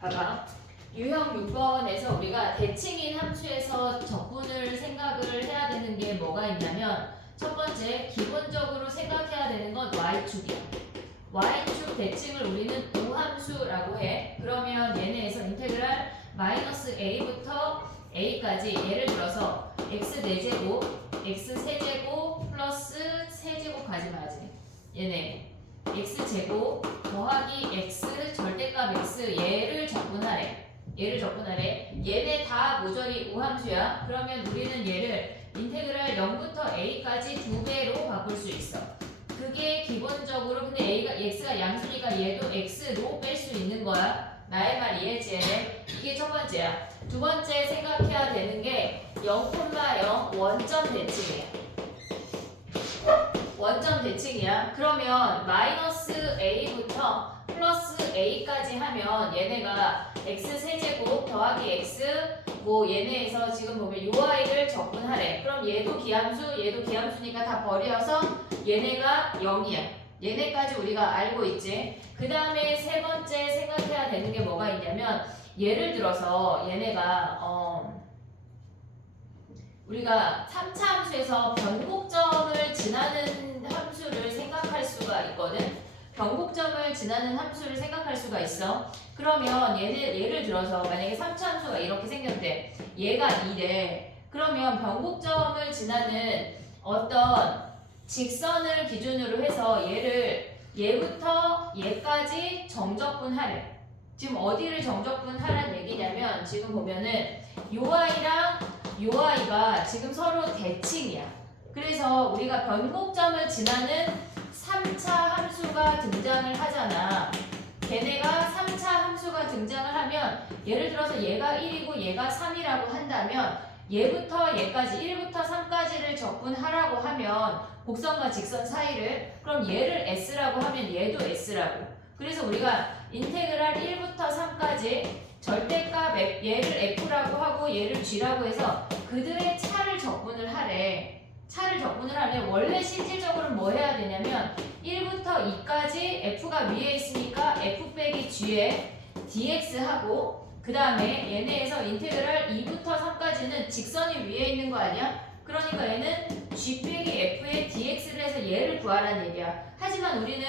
봐봐. 유형 6번에서 우리가 대칭인 함수에서 적분을 생각을 해야 되는 게 뭐가 있냐면 첫 번째, 기본적으로 생각해야 되는 건 y축이야. y축 대칭을 우리는 우함수라고 해. 그러면 얘네에서 인테그랄 마이너스 a부터 a까지 예를 들어서 x 4제곱, x 세제곱 플러스 세제곱까지 맞지. 얘네 x제곱 더하기 x 절대값 x 얘를 적분하래. 얘네 다 모조리 우함수야. 그러면 우리는 얘를 인테그랄 0부터 a까지 2배로 바꿀 수 있어. 그게 기본적으로 근데 a가 x가 양수니까 얘도 x로 뺄 수 있는 거야. 나의 말 이해했지? 이게 첫 번째야. 두 번째 생각해야 되는 게 0,0 원점 대칭이야. 원점 대칭이야. 그러면 마이너스 a부터 플러스 a까지 하면 얘네가 x 세제곱 더하기 x 뭐 얘네에서 지금 보면 ui를 적분하래. 그럼 얘도 기함수니까 다 버려서 얘네가 0이야. 얘네까지 우리가 알고 있지. 그 다음에 세 번째 생각해야 되는 게 뭐가 있냐면 예를 들어서 얘네가 우리가 3차 함수에서 변곡점을 지나는 함수를 생각할 수가 있거든. 변곡점을 지나는 함수를 생각할 수가 있어. 그러면 예를 들어서 만약에 3차 함수가 이렇게 생겼대. 얘가 2래. 그러면 변곡점을 지나는 어떤 직선을 기준으로 해서 얘부터 얘까지 정적분하래. 지금 어디를 정적분하란 얘기냐면 지금 보면은 요i가 지금 서로 대칭이야. 그래서 우리가 변곡점을 지나는 3차 함수가 등장을 하잖아. 걔네가 3차 함수가 등장을 하면 예를 들어서 얘가 1이고 얘가 3이라고 한다면 얘부터 얘까지 1부터 3까지를 적분하라고 하면 곡선과 직선 사이를 그럼 얘를 s라고 하면 얘도 s라고. 그래서 우리가 인테그랄 1부터 3까지 절대값 얘를 f라고 하고 얘를 g라고 해서 그들의 차를 적분을 하래. 차를 적분을 하면 원래 실질적으로 뭐 해야 되냐면 1부터 2까지 f가 위에 있으니까 f 빼기 g에 dx하고 그 다음에 얘네에서 인테그랄 2부터 3까지는 직선이 위에 있는 거 아니야? 그러니까 얘는 g 빼기 f의 dx를 해서 얘를 구하라는 얘기야. 하지만 우리는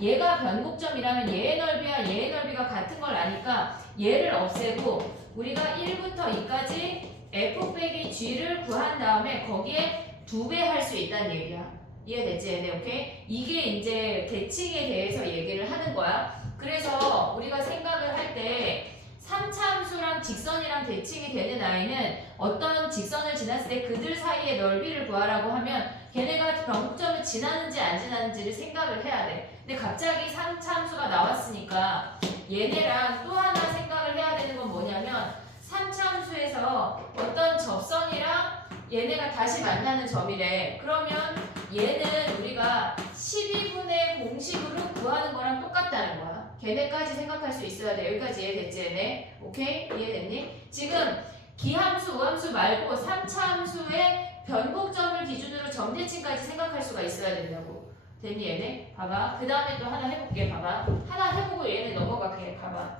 얘가 변곡점이라면 얘의 넓이와 얘의 넓이가 같은 걸 아니까 얘를 없애고 우리가 1부터 2까지 f 빼기 g를 구한 다음에 거기에 2배 할 수 있다는 얘기야. 이해됐지? 얘네 오케이? 이게 이제 대칭에 대해서 얘기를 하는 거야. 그래서 우리가 생각을 할 때 3차 함수랑 직선이랑 대칭이 되는 아이는 어떤 직선을 지났을 때 그들 사이의 넓이를 구하라고 하면 걔네가 변곡점을 지나는지 안 지나는지를 생각을 해야 돼. 근데 갑자기 3차 함수가 나왔으니까 얘네랑 또 하나 생각을 해야 되는 건 뭐냐면 3차 함수에서 어떤 접선이랑 얘네가 다시 만나는 점이래. 그러면 얘는 우리가 12분의 공식으로 구하는 거랑 똑같다는 거야. 걔네까지 생각할 수 있어야 돼. 여기까지 이해됐지 얘네? 오케이? 이해됐니? 지금 기함수, 우함수 말고 3차 함수의 변곡점을 기준으로 점대칭까지 생각할 수가 있어야 된다고. 됐니 얘네? 봐봐. 그 다음에 또 하나 해볼게. 봐봐. 하나 해보고 얘네 넘어갈게. 봐봐.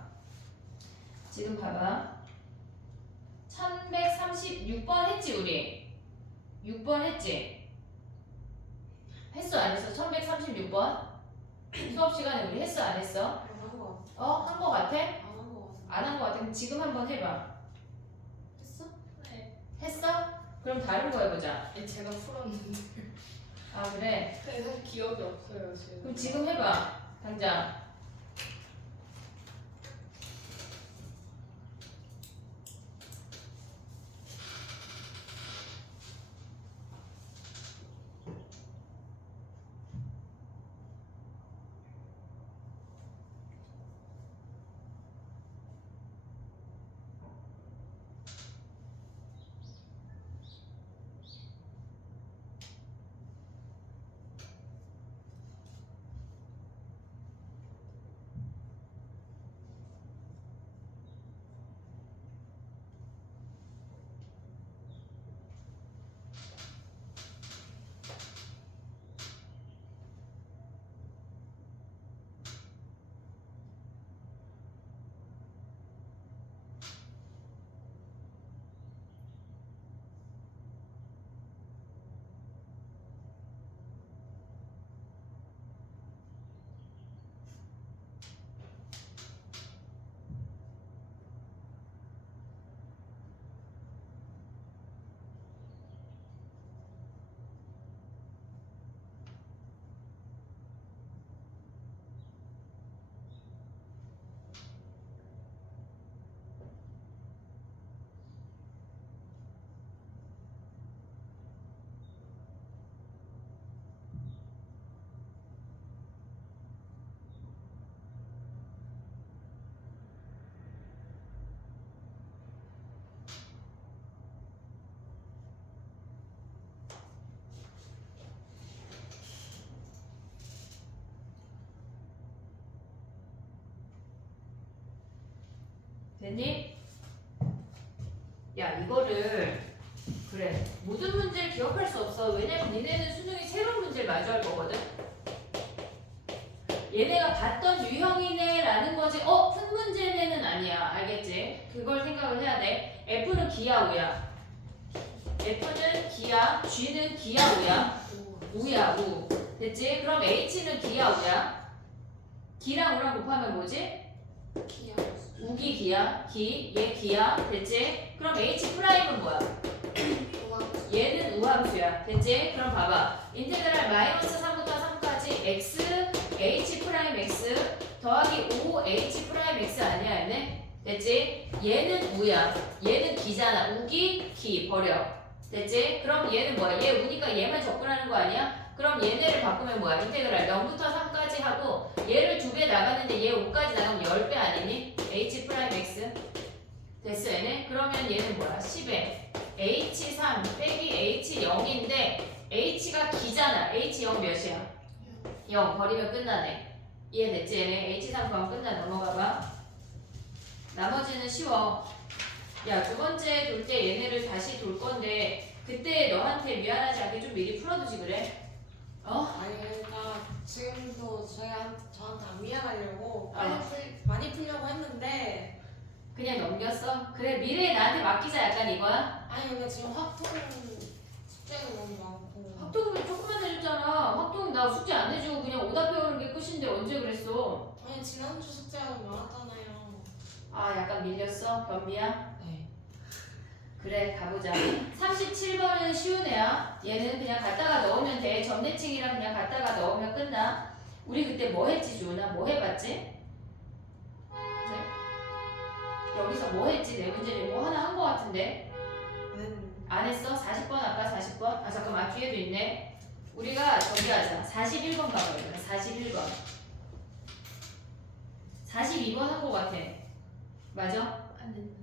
지금 봐봐. 1136번 했지 우리? 6번 했지? 했어 안 했어? 1136번? 수업 시간에 우리 했어 안 했어? 한 거 같아? 안 한 거 같아? 그럼 지금 한번 해봐. 했어? 네. 했어? 그럼 다른 거 해보자. 제가 풀었는데. 아 그래? 근데 사실 기억이 없어요 지금. 그럼 지금 해봐. 당장. 됐니? 야 이거를 그래 모든 문제를 기억할 수 없어. 왜냐면 니네는 수능이 새로운 문제를 마주할 거거든. 얘네가 봤던 유형이네 라는 거지. 큰 문제네는 아니야. 알겠지? 그걸 생각을 해야 돼. F는 기야 우야? F는 기야, G는 기야 우야? 우야 우. 됐지? 그럼 H는 기야 우야? 기랑 우랑 곱하면 뭐지? 기억. 우기 기야, 얘 기야, 됐지? 그럼 H 프라임은 뭐야? 얘는 우함수야, 됐지? 그럼 봐봐. 인테그랄 마이너스 3부터 3까지 x, h 프라임 x 더하기 5 h 프라임 x 아니야, 얘네? 됐지? 얘는 우야, 얘는 기잖아. 우기, 기 버려, 됐지? 그럼 얘는 뭐야? 얘 우니까 얘만 접근하는 거 아니야? 그럼 얘네를 바꾸면 뭐야? 인테그랄 0부터 3까지 하고 얘를 2배 나가는데 얘 5까지 나가면 10배 아니니? h 프라임 x 됐어 얘네? 그러면 얘는 뭐야? 10에 h3 빼기 h0인데 h가 기잖아. h0 몇이야? 0 버리면 끝나네. 이해됐지 얘네? h3 구하면 끝나. 넘어가봐. 나머지는 쉬워. 야 두 번째 돌 때 얘네를 다시 돌 건데 그때 너한테 미안하지 않게 좀 미리 풀어두지 그래? 아니 그러니까 지금도 저한테 안 미안하려고 어. 많이 풀려고 했는데 그냥 넘겼어? 그래 미래에 나한테 맡기자 약간 이거야? 아니 근데 지금 확통 숙제가 너무 많고 학동이 조금만 해줬잖아. 학동 나 숙제 안 해주고 그냥 오답 배우는 게 끝인데 언제 그랬어? 아니 지난주 숙제가 너무 많았잖아요. 아 약간 밀렸어? 변비야? 네. 그래 가보자. 37번은 쉬운 애야. 얘는 그냥 갖다가 넣으면 돼. 점대칭이랑 그냥 갖다가 넣으면 끝나. 우리 그때 뭐 했지 주은아? 뭐 해봤지? 네? 여기서 뭐 했지? 네 문제를 뭐 하나 한 거 같은데? 안 했어? 40번 아까 40번? 아 잠깐만 뒤에도 있네. 우리가 저기 하자. 41번 가봐. 41번. 42번 한 거 같아. 맞아? 안 됐는데.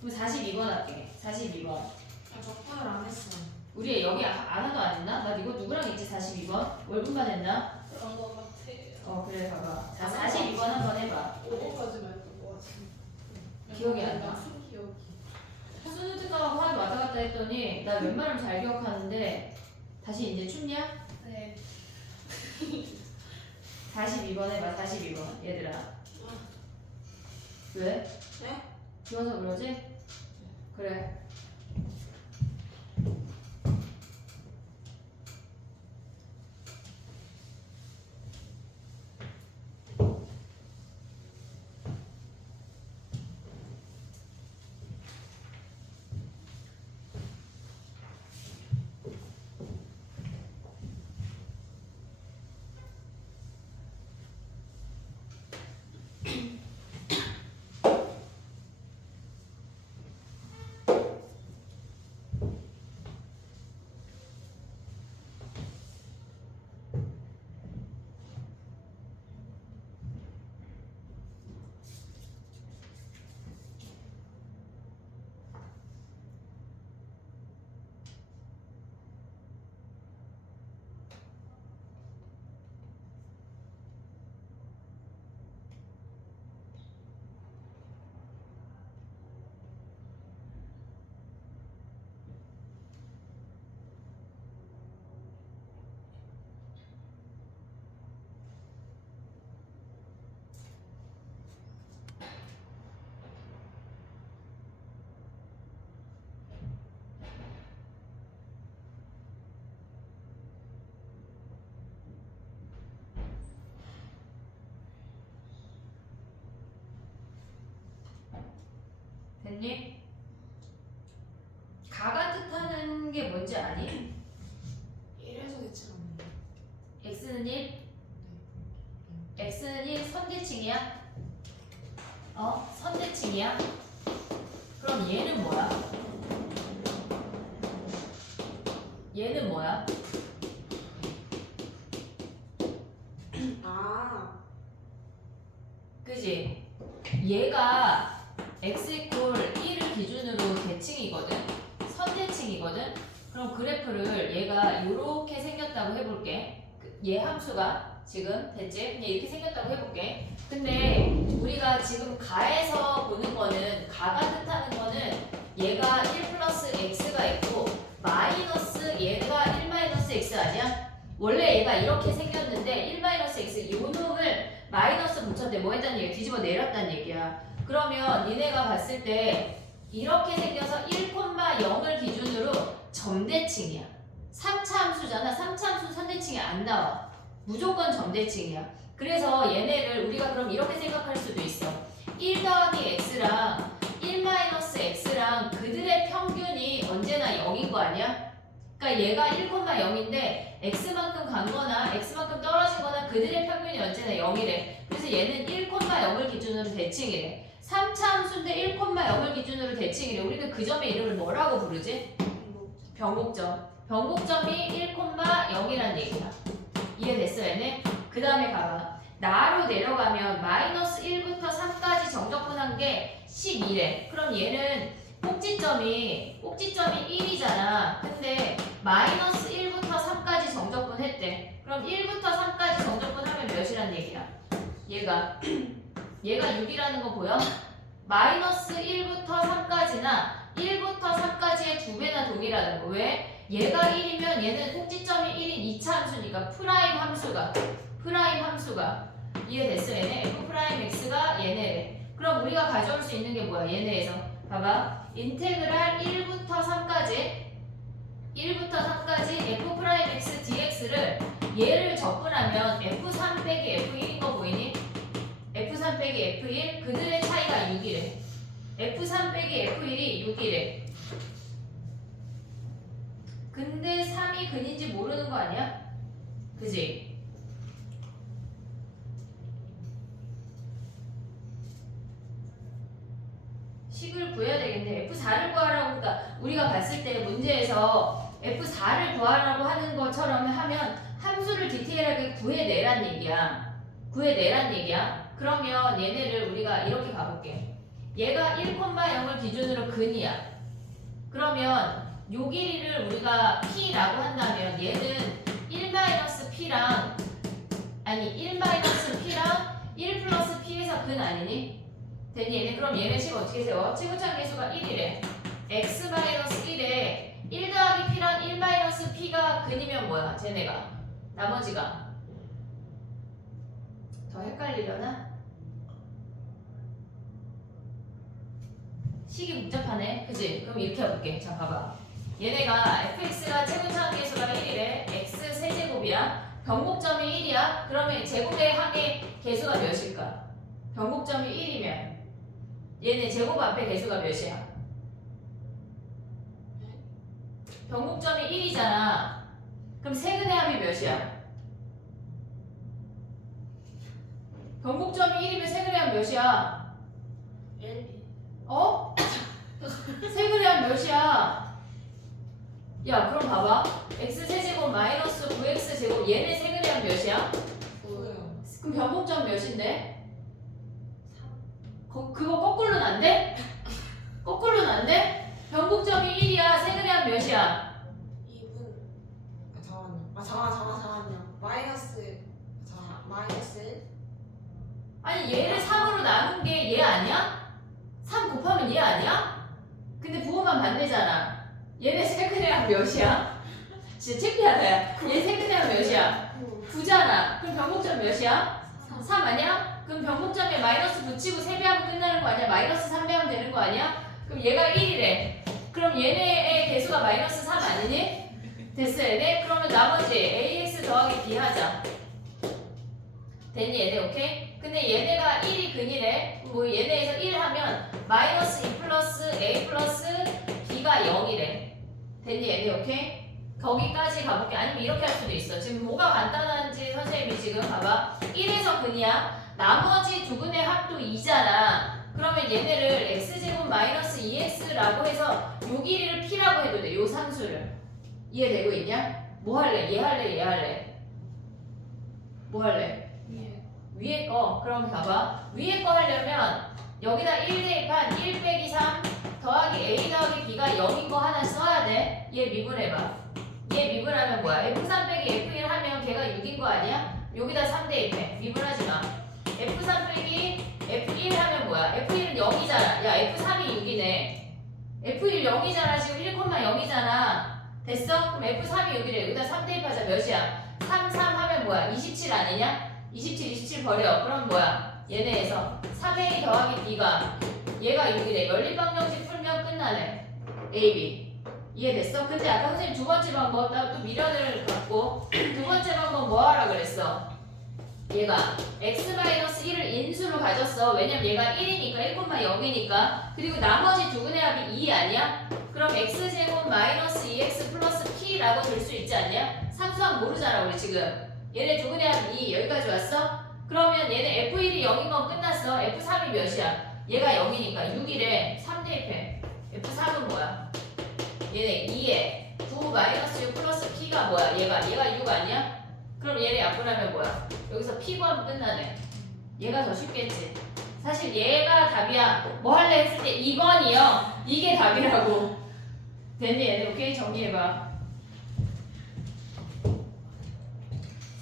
그럼 42번 할게. 42번. 아, 적분을 안 했어. 우리 여기 하나도 안 했나? 나 이거 누구랑 했지? 42번? 월분만 했나? 그런 거 같아요. 그래 봐봐. 자 42번 한번 해봐. 5번까지 말던 거 같은데. 기억이 안 나. 무슨 기억이? 수능 특강하고 하도 왔다 갔다 했더니 나 웬만하면 잘 기억하는데 다시 이제 춥냐? 네. 42번 해봐. 42번 얘들아. 왜? 네? 비워서 그러지? 그래. 됐니? 가가 뜻하는 게 뭔지 아니? 1에서 대칭하는 거. x는 1? x는 1 선대칭이야? 선대칭이야? 그럼 얘는 뭐야? 얘는 뭐야? 아, 그지? 얘가 x 이퀄 1을 기준으로 대칭이거든? 선대칭이거든? 그럼 그래프를 얘가 이렇게 생겼다고 해볼게. 얘 함수가 지금 됐지? 그냥 이렇게 생겼다고 해볼게. 근데 우리가 지금 가에서 보는 거는 가가 뜻하는 거는 얘가 1 플러스 x가 있고 마이너스 얘가 1 마이너스 x 아니야? 원래 얘가 이렇게 생겼는데 1 마이너스 x 요 놈을 마이너스 붙였는데 뭐 했다는 얘기야? 뒤집어 내렸다는 얘기야. 그러면 니네가 봤을 때 이렇게 생겨서 1,0을 기준으로 점대칭이야. 3차 함수잖아. 3차 함수 선대칭이 안 나와. 무조건 점대칭이야. 그래서 얘네를 우리가 그럼 이렇게 생각할 수도 있어. 1 더하기 x랑 1 마이너스 x랑 그들의 평균이 언제나 0인 거 아니야? 그러니까 얘가 1,0인데 x만큼 간 거나 x만큼 떨어진 거나 그들의 평균이 언제나 0이래. 그래서 얘는 1,0을 기준으로 대칭이래. 3차 함수인데 1,0을 기준으로 대칭이래. 우리는 그 점의 이름을 뭐라고 부르지? 변곡점. 변곡점이 1,0이란 얘기야. 이해됐어 얘네? 그 다음에 가봐. 나로 내려가면 마이너스 1부터 3까지 정적분한 게 12래. 그럼 얘는 꼭지점이 1이잖아. 근데 마이너스 1부터 3까지 정적분했대. 그럼 1부터 3까지 정적분하면 몇이란 얘기야? 얘가 6이라는 거 보여? 마이너스 1부터 3까지나 1부터 3까지의 2배나 동일하다는 거. 왜? 얘가 1이면 얘는 꼭지점이 1인 2차 함수니까 프라임 함수가 이해됐어 얘네? f 프라임 x가 얘네래. 그럼 우리가 가져올 수 있는 게 뭐야? 얘네에서 봐봐. 인테그랄 1부터 3까지 f 프라임 x dx를 얘를 적분하면 f3 빼기 f1인 거 보이니? f3 빼기 f1 그들의 차이가 6이래. f3 빼기 f1이 6이래. 근데 3이 근인지 모르는 거 아니야? 그지? 식을 구해야 되겠네. F4를 구하라고. 그러니까 우리가 봤을 때 문제에서 F4를 구하라고 하는 것처럼 하면 함수를 디테일하게 구해내란 얘기야. 그러면 얘네를 우리가 이렇게 가볼게. 얘가 1,0을 기준으로 근이야. 그러면 요 길이를 우리가 P라고 한다면 얘는 1-P랑 1 플러스 P에서 근 아니니? 됐니? 얘네 그럼 얘네 식 어떻게 세워? 최고차 계수가 1이래. x-1에 1 더하기 P랑 1-P가 근이면 뭐야? 쟤네가 나머지가 더 헷갈리려나? 식이 복잡하네. 그치? 그럼 이렇게 해볼게. 자 봐봐. 얘네가 fx가 최고차 계수가 1이래. x 세제곱이야. 변곡점이 1이야. 그러면 제곱의 항의 계수가 몇일까? 변곡점이 1이면 얘네 제곱 앞에 계수가 몇이야? 변곡점이 1이잖아. 그럼 세근의 합이 몇이야? 변곡점이 1이면 세근의 합 몇이야? 1. 어? 세근의 합 몇이야? 야 그럼 봐봐. x세제곱 마이너스 9x제곱 얘네 세근의 합 몇이야? 9요. 그럼 변곡점 몇인데? 그거 거꾸로는 안 돼? 거꾸로는 안 돼? 변곡점이 1이야. 세근의 합 몇이야? 2분. 잠깐만요. 마이너스 1. 아니 얘를 3으로 나눈 게 얘 아니야? 3 곱하면 얘 아니야? 근데 부호만 반대잖아. 얘네 세근의 합 몇이야? 진짜 창피하다 야. 얘 세근의 합 몇이야? 9잖아. 그럼 변곡점 몇이야? 3 아니야? 그럼 변곡점에 마이너스 붙이고 세배하면 끝나는 거 아니야? 마이너스 3배하면 되는 거 아니야? 그럼 얘가 1이래. 그럼 얘네의 개수가 마이너스 3 아니니? 됐어 얘네? 그러면 나머지 ax 더하기 b 하자. 됐니 얘네 오케이? 근데 얘네가 1이 근이래. 뭐 얘네에서 1 하면 마이너스 2 플러스 a 플러스 b가 0이래. 됐니 얘네 오케이? 거기까지 가볼게. 아니면 이렇게 할 수도 있어. 지금 뭐가 간단한지 선생님이 지금 봐봐. 1에서 근이야. 나머지 두 근의 합도 2잖아. 그러면 얘네를 x제곱 마이너스 2x라고 해서 요 길이를 p라고 해도 돼. 요 상수를. 이해되고 있냐? 뭐 할래? 얘 할래? 얘 할래? 뭐 할래? 위에 거. 그럼 봐봐. 위에 거 하려면 여기다 1 대입한 1 빼기 3 더하기 a 더하기 b가 0인 거 하나 써야 돼. 얘 미분해봐. 얘 미분하면 뭐야? f3 빼기 f1 하면 걔가 6인 거 아니야? 여기다 3 대입해. 미분하지 마. F3 빼기 F1 하면 뭐야? F1은 0이잖아. 야, F3이 6이네. F1 0이잖아. 지금 1,0이잖아. 됐어? 그럼 F3이 6이래. 여기다 3 대입하자. 몇이야? 3, 3 하면 뭐야? 27 아니냐? 27, 27 버려. 그럼 뭐야? 얘네에서 3A 더하기 B가 얘가 6이래. 연립방정식 풀면 끝나네. A, B. 이해됐어? 근데 아까 선생님 두 번째 방법 또 미련을 갖고 두 번째 방법 뭐 하라 그랬어? 얘가 x-1을 인수로 가졌어. 왜냐면 얘가 1이니까 1,0이니까. 그리고 나머지 두 분의 합이 2 아니야? 그럼 x제곱 마이너스 2x 플러스 p라고 될 수 있지 않냐? 상수항 모르잖아 우리 지금. 얘네 두 분의 합이 2 여기까지 왔어? 그러면 얘네 F1이 0인 건 끝났어. F3이 몇이야? 얘가 0이니까 6이래. 3 대입해. F3은 뭐야? 얘네 2에 9 마이너스 6 플러스 p가 뭐야? 얘가 6 아니야? 그럼 얘네 약분하면 뭐야? 여기서 p 구하면 끝나네. 얘가 더 쉽겠지. 사실 얘가 답이야. 뭐 할래 했을 때 2번이요. 이게 답이라고. 됐니 얘네? 오케이 정리해봐.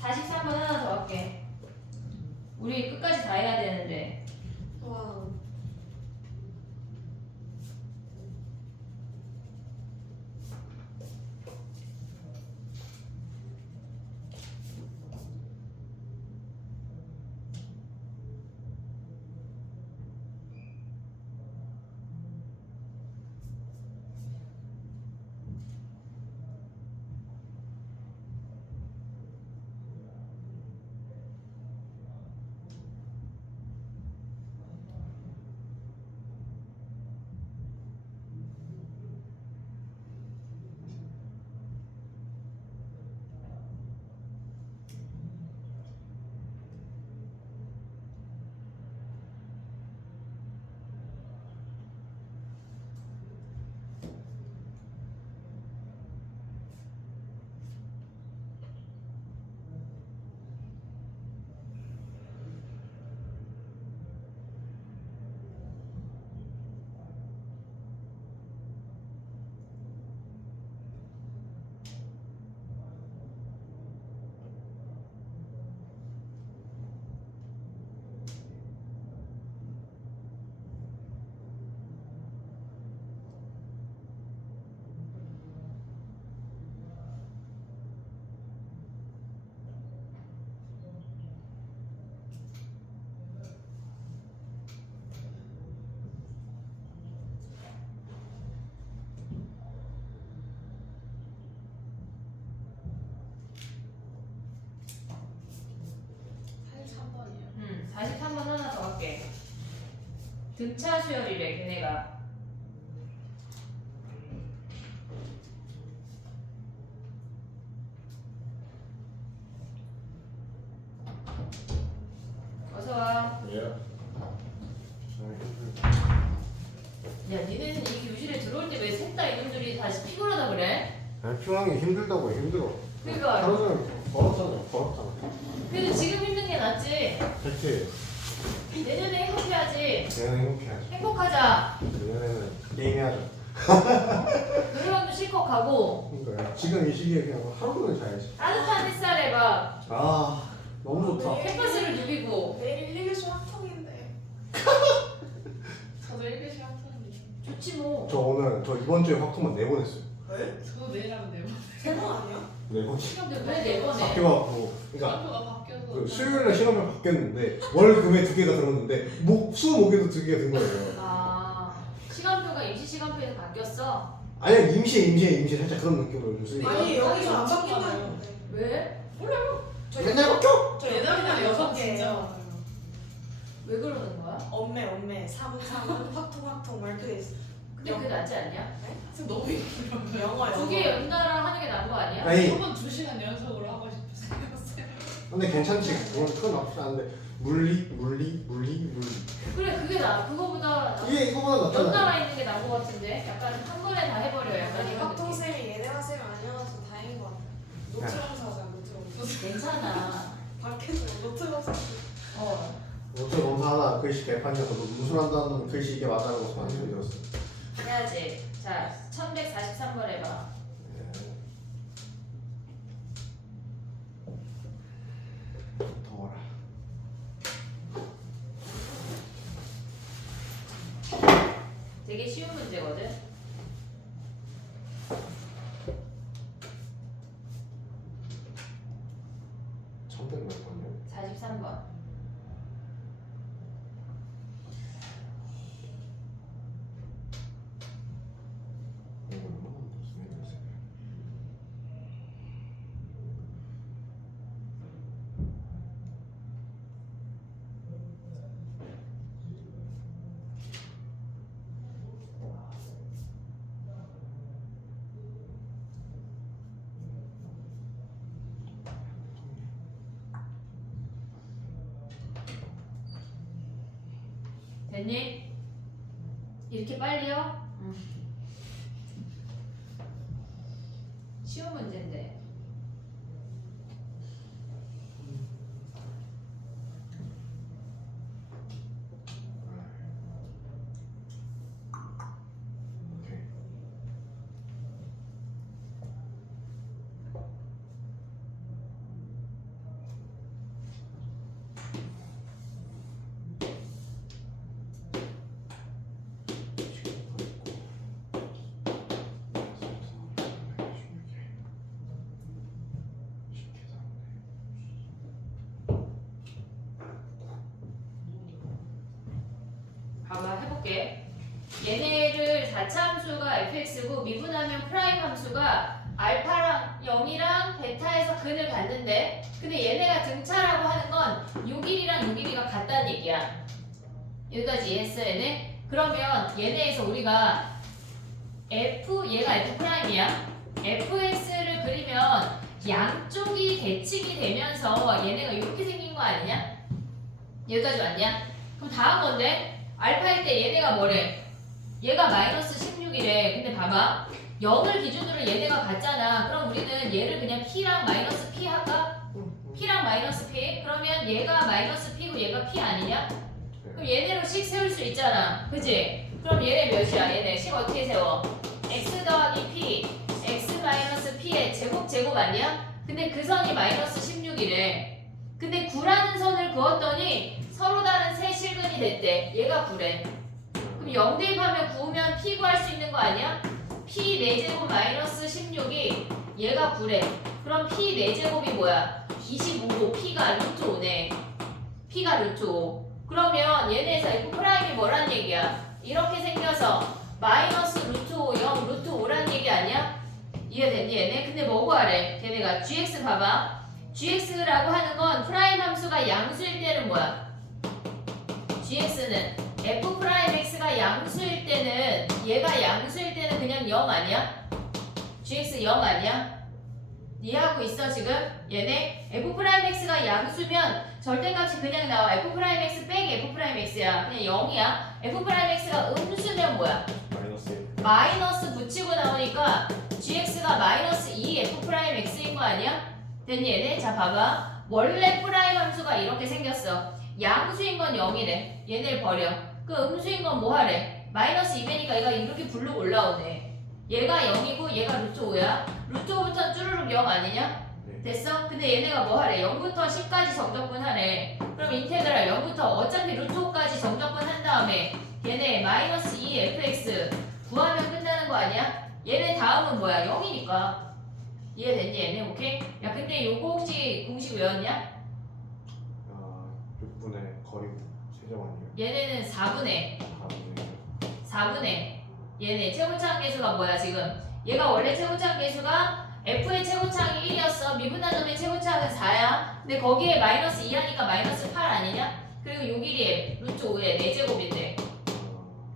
43번 하나 더 할게. 우리 끝까지 다 해야 되는데. 와. 한 3번이요. 43번 하나 더 할게. 등차 수열이래 걔네가. 어서와. 예. 야 니네는 이 교실에 들어올 때 왜 셋 다 이놈들이 다시 피곤하다 그래? 피곤한 게 힘들다고 힘들어. 그러니까 하루 종일 걸었잖아. 그래도 지금 힘든 게 낫지. 그치. 내년에 행복해야지. 내년에 행복해야지. 행복하자. 내년에는 게임해야죠. 노래방도 실컷 가고 그러니까 지금 이 시기에 그냥 하루 종일 자야지. 따뜻한 햇살에 막 아 너무 좋다. 캠퍼스를 누비고 내일 1교시 학통인데. 저도 1교시 학생인데. 좋지 뭐. 저 이번 주에 확통만 4번 했어요. 왜? 저도 내일 하면 돼요. 대박 아니야? 4번. 시간대 왜 내보내? 바뀌어갖고 그러니까 학교가 바뀌어서. 그 수요일날 시험을 바뀌었는데 월 금에 2개 다 들었는데 수 목에도 2개가 든 거예요. 아 시간표가 임시 시간표에서 바뀌었어? 아니야 임시에 살짝 그런 느낌으로 좀 쓰니까. 아니 여기서 안 바뀌잖아요. 바뀐다는데. 왜? 저 맨날 바뀌어. 저 옛날에는 여섯 진짜 개예요. 많아요. 왜 그러는 거야? 엄매 3 확통 말투에 있어. 근데 그게 낫지 않냐? 지금 너무 힘들어요. 영어. 두 개 연달아 하는 게 나은 거 아니야? 아니 저번 2시간 연속으로 하고 싶었어요. 근데 괜찮지. 그건 큰 나쁘지 않은데 물리. 그래 그게 나 그거보다 이게 이거보다 낫잖아. 연달아 있는 게 나은 거 같은데 약간 한 번에 다 해버려 약간 아니 이런 확통 느낌. 쌤이 예대학 쌤이 아니어서 다행인 것 같아. 노트검사잖아 노트검사. 괜찮아. 밖에서 노트검사. 어째 검사 하나 글씨 개판이어서 무술한다는 놈 글씨 이게 맞아라고 소리 들었어. 해야지. 자 1143번 해봐. 되게 쉬운 문제거든. 1100 몇 번이요? 43번. 이거 얼마나 무슨 됐니? 이렇게 빨리요? 쉬운 문제인데. 오케이. 봐봐, 해볼게. 얘네를 4차 함수가 fx고 미분하면 프라임 함수가 알파랑 0이랑 베타에서 근을 받는데, 근데 얘네가 등차라고 하는 건 6일이랑 6일이가 같다는 얘기야. 여기까지 이해했어, 얘네? 그러면 얘네에서 우리가 얘가 f 프라임이야. fx를 그리면 양쪽이 대칭이 되면서 얘네가 이렇게 생긴 거 아니냐? 여기까지 왔냐? 그럼 다음 건데 알파일 때 얘네가 뭐래? 얘가 마이너스 16이래. 근데 봐봐, 0을 기준으로 얘네가 같잖아. 그럼 우리는 얘를 그냥 p랑 마이너스 p 할까? p랑 마이너스 p? 그러면 얘가 마이너스 p고 얘가 p 아니냐? 그럼 얘네로 식 세울 수 있잖아. 그지? 그럼 얘네 몇이야? 얘네 식 어떻게 세워? x 더하기 p, x 마이너스 p의 제곱 아니야? 근데 그 선이 마이너스 16이래. 근데 9라는 선을 그었더니 서로 다른 세 실근이 됐대. 얘가 9래. 그럼 0 대입하면 9면 p 구할 수 있는 거 아니야? p 4제곱 마이너스 16이 얘가 9래. 그럼 p 4제곱이 뭐야? 25고 p가 루트 5네. p가 루트 5. 그러면 얘네에서 f 프라임이 뭐란 얘기야? 이렇게 생겨서 마이너스 루트 5, 0 루트 5란 얘기 아니야? 이해됐니 얘네? 근데 뭐 구하래? 걔네가 gx 봐봐. gx라고 하는 건 프라임 함수가 양수일 때는 뭐야? gx는 f 프라임 x가 양수일 때는, 얘가 양수일 때는 그냥 0 아니야? gx 0 아니야? 이해하고 있어 지금? 얘네 f 프라임 x가 양수면 절대값이 그냥 나와. f 프라임 x 빼기 f 프라임 x야. 그냥 0이야. f 프라임 x가 음수면 뭐야? 마이너스 붙이고 나오니까 gx가 마이너스 2 f 프라임 x인 거 아니야? 됐니 얘네? 자 봐봐, 원래 프라임 함수가 이렇게 생겼어. 양수인 건 0이래. 얘네를 버려. 그 음수인 건 뭐 하래? 마이너스 2배니까 얘가 이렇게 불룩 올라오네. 얘가 0이고 얘가 루트 5야. 루트 5부터 쭈루룩 0 아니냐? 됐어? 근데 얘네가 뭐 하래? 0부터 10까지 정적분 하래. 그럼 인테그랄 0부터 어차피 루트 5까지 정적분 한 다음에 얘네 마이너스 2 fx 구하면 끝나는 거 아니야? 얘네 다음은 뭐야? 0이니까. 이해됐니 얘네? 오케이? 야 근데 요거 혹시 공식 외웠냐? 6분의 거리 세제곱 아니에요? 얘네는 4분의 4분의 얘네 최고차항 계수가 뭐야 지금? 얘가 원래 최고차항 계수가 f의 최고차항이 1이었어. 미분한 놈의 최고차항은 4야. 근데 거기에 마이너스 2하니까 마이너스 8 아니냐? 그리고 6일이 루트 5에 4제곱인데.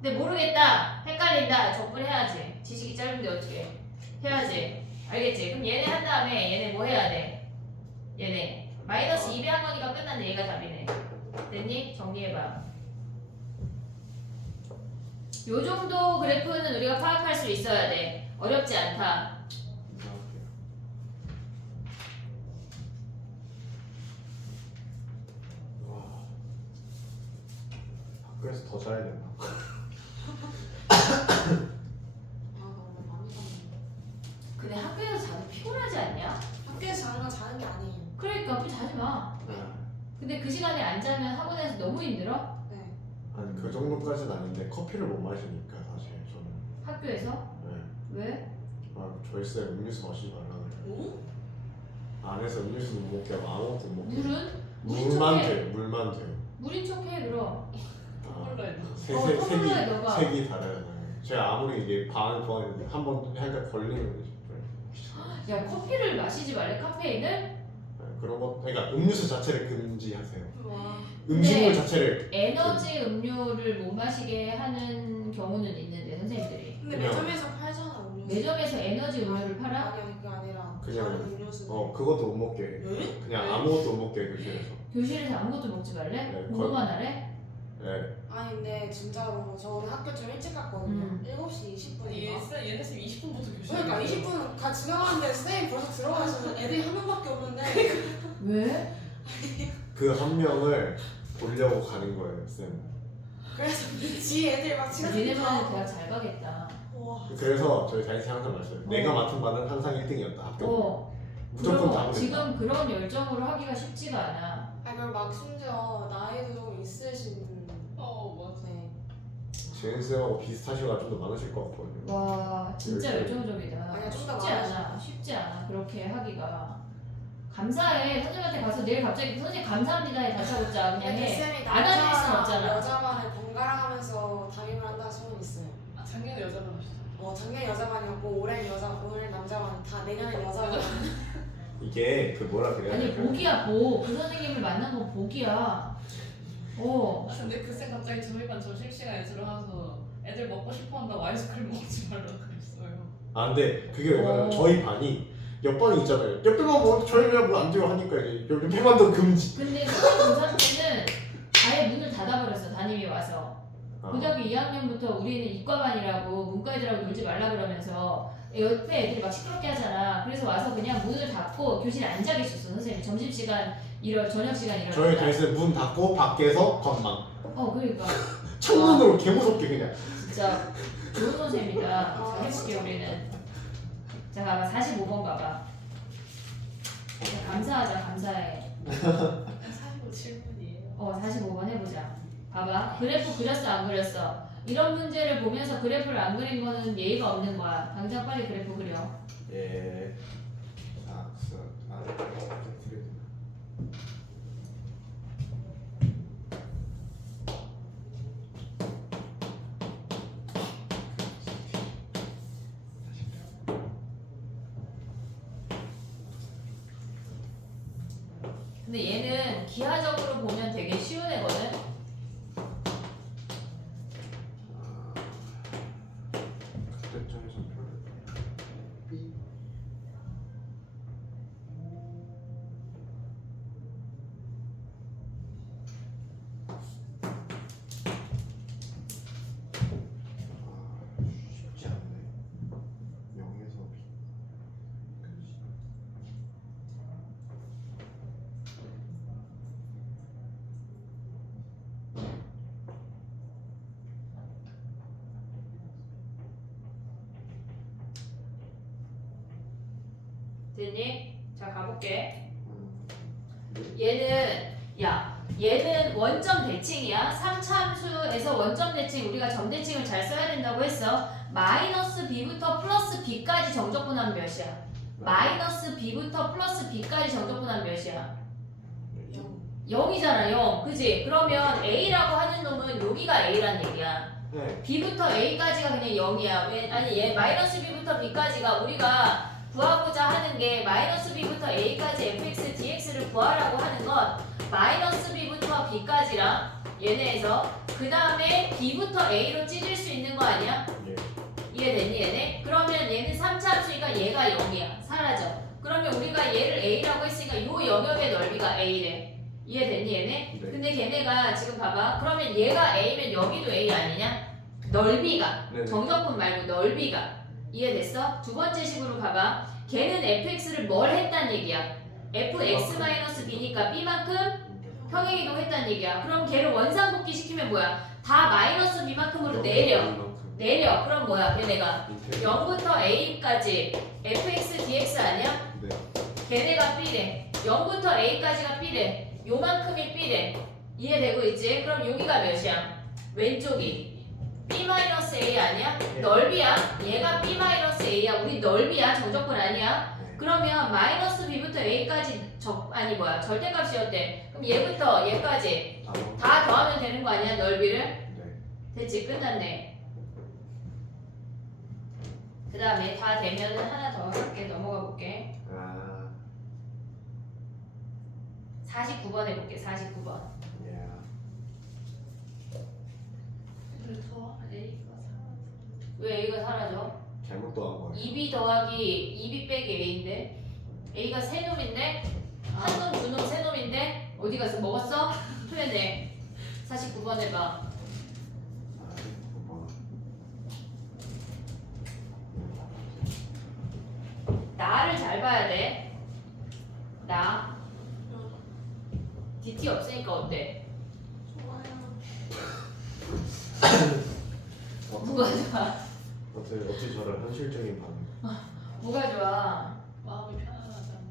근데 모르겠다. 헷갈린다. 적분해야지. 지식이 짧은데 어떻게 해야지. 알겠지? 그럼 얘네 한 다음에 얘네 뭐 해야 돼? 얘네 마이너스 2배 한 거니까 끝났네. 얘가 답이네. 됐니? 정리해봐. 요 정도 그래프는 우리가 파악할 수 있어야 돼. 어렵지 않다. 학교에서 더 잘해야 된다. 너무 많이 봤는데. 근데 학교에서 자도 피곤하지 않냐? 학교에서 자는 건 자는 게 아니에요. 그러니까 학교 자지 마. 근데 그 시간에 안 자면 학원에서 너무 힘들어? 네. 아니 그 정도까지는 아닌데 커피를 못 마시니까 사실 저는. 학교에서? 네. 왜? 아 저희 쌤 음료수 마시지 말라고 그래요. 오? 안에서 음료수도 못 먹게 하고 아무것도 못 먹게. 물은? 물인 물만 척해. 돼요. 물만 돼요. 물인 척해 그럼. 텀블러에 텀블러에 넣어봐. 색이 다르잖아요. 제가 아무리 이게 반을 좋아했는데 한번 약간 걸리면 야 커피를 마시지 말래 카페인을? 그런 거 그러니까 음료수 자체를 금지하세요. 와. 음식물 네. 자체를 에너지 음료를 못 마시게 하는 경우는 있는데 선생님들이 근데 그냥- 매점에서 팔잖아 음료수. 매점에서 에너지 음료를 팔아? 아니 그게 아니라 그냥- 다른 음료수. 그것도 못 먹게 해. 에? 그냥 아무것도 못 먹게 해 교실에서. 교실에서 아무것도 먹지 말래? 네, 공부만 하래? 네. 아니 근데 진짜로 저 오늘 학교 좀 일찍 갔거든요. 7시 20분인가. 얘네 쌤 20분부터 교실. 그러니까 20분 가 지나가는데 쌤이 벌써 들어가시는 애들이 한 명밖에 없는데 왜? 그 한 명을 보려고 가는 거예요, 쌤. 그래서 지 애들 막 니네는 친구들 대학 잘 가겠다. 와. 그래서 저희 다니쌤 항상 말씀해요. 내가 맡은 반은 항상 1등이었다 학교. 무조건 다 그럼 보낸다. 지금 그런 열정으로 하기가 쉽지가 않아. 아니 그리고 막 심지어 나이도 좀 있으신 맞아. 네. 지은 쌤하고 비슷하시거나 좀 더 많으실 것 같거든요. 와 진짜 열정적이다. 아니야, 좀더 쉽지 않아. 쉽지 않아. 그렇게 하기가. 감사해. 선생님한테 가서 내일 갑자기 선생님 감사합니다에 다짜고짜 그냥 근데 해. 쌤이 안 하실 순 남자랑 없잖아. 여자반을 번갈아가면서 담임을 한다는 소문이 있어요. 작년에 여자분 하셨죠. 작년 여자반이었고 올해 남자반 다 내년엔 여자반. 이게 그 뭐라 그래야 아니 될까요? 복이야 복. 그 선생님을 만난 건 복이야. 근데 그 쌤 갑자기 저희 반 점심시간에 들어와서 애들 먹고 싶어 한다고 아이스크림 먹지 말라고 그랬어요. 아 근데 그게 왜 그러냐면 어. 저희 반이 옆반이 있잖아요. 옆에만 뭐 저희가 뭐안 돼요 하니까 이제 옆에만도 금지. 근데 고3 때는 아예 문을 닫아버렸어. 담임이 와서. 아, 고등학교 2학년부터 우리는 이과반이라고 문과 애들하고 놀지 말라 그러면서 옆에 애들이 막 시끄럽게 하잖아. 그래서 와서 그냥 문을 닫고 교실에 앉아 계셨어. 선생님 점심시간 저녁시간 이럴 저희 때. 다니쌤 문 닫고 밖에서 건망. 그러니까 창문으로 개무섭게 그냥. 진짜 좋은 선생님이다. 잘 해볼게 우리는. 자 가봐 45번 가봐. 야, 감사하자 감사해. 47분이에요. 45번 해보자. 봐봐. 그래프 그렸어 안 그렸어? 이런 문제를 보면서 그래프를 안 그린 거는 예의가 없는 거야. 당장 빨리 그래프 그려. 예. 자, 근데 얘는 기하적으로 보면 되게 쉬운 애거든. 그때쯤에서 B. 쉽지 않네. 0에서 B. 됐니? 자 가볼게. 얘는 원점 대칭이야. 3차 함수에서 원점 대칭 우리가 점 대칭을 잘 써야 된다고 했어. 마이너스 b부터 플러스 b까지 정적분하면 몇이야? 마이너스 b부터 플러스 b까지 정적분하면 몇이야? 0이잖아 0. 그지? 그러면 a라고 하는 놈은 여기가 a란 얘기야. 네. b부터 a까지가 그냥 0이야. 얘 마이너스 b부터 b까지가 우리가 구하고자 하는 게 마이너스 b부터 a까지 fx dx를 구하라고 하는 건 마이너스 b부터 b까지랑 얘네에서 그 다음에 b부터 a로 찢을 수 있는 거 아니야? 예. 이해됐니 얘네? 그러면 얘는 3차 함수니까 얘가 0이야. 사라져. 그러면 우리가 얘를 a라고 했으니까 요 영역의 넓이가 a래. 이해됐니 얘네? 네. 근데 걔네가 지금 봐봐. 그러면 얘가 a면 여기도 a 아니냐? 넓이가. 네네. 정적분 말고 넓이가. 이해됐어? 두 번째 식으로 봐봐. 걔는 fx를 뭘 했단 얘기야? fx-b니까 b만큼 평행이동 했단 얘기야. 그럼 걔를 원상복귀 시키면 뭐야? 다 마이너스 b만큼으로 내려. 그럼 뭐야? 걔네가 0부터 a까지 fx dx 아니야? 네. 걔네가 b래. 0부터 a까지가 b래. 요만큼이 b래. 이해되고 있지? 그럼 여기가 몇이야? 왼쪽이 B-A 아니야? 네. 넓이야. 얘가 B-A야. 우리 넓이야. 정적분 아니야. 네. 그러면 마이너스 B부터 A까지 절대값이었대. 그럼 얘부터 얘까지 나눠. 다 더하면 되는 거 아니야? 넓이를? 네. 됐지? 끝났네. 그 다음에 다 되면은 하나 더 할게. 넘어가 볼게. 아. 49번 해볼게. 49번. 예. 애들 더 A가 왜 A가 사라져? 잘못 더한 거예요. 2B 더하기 2B 빼기 A인데 A가 세 놈인데 한 놈, 두 놈, 세 놈인데 어디 갔어? 먹었어? 풀렸네. 49번 해봐. 49번. 나를 잘 봐야 돼. 나. DT 없으니까 어때? 좋아요. 뭐가 좋아? 어떻게 저런 현실적인 반응? 뭐가 좋아? 마음이 편안하지 않네.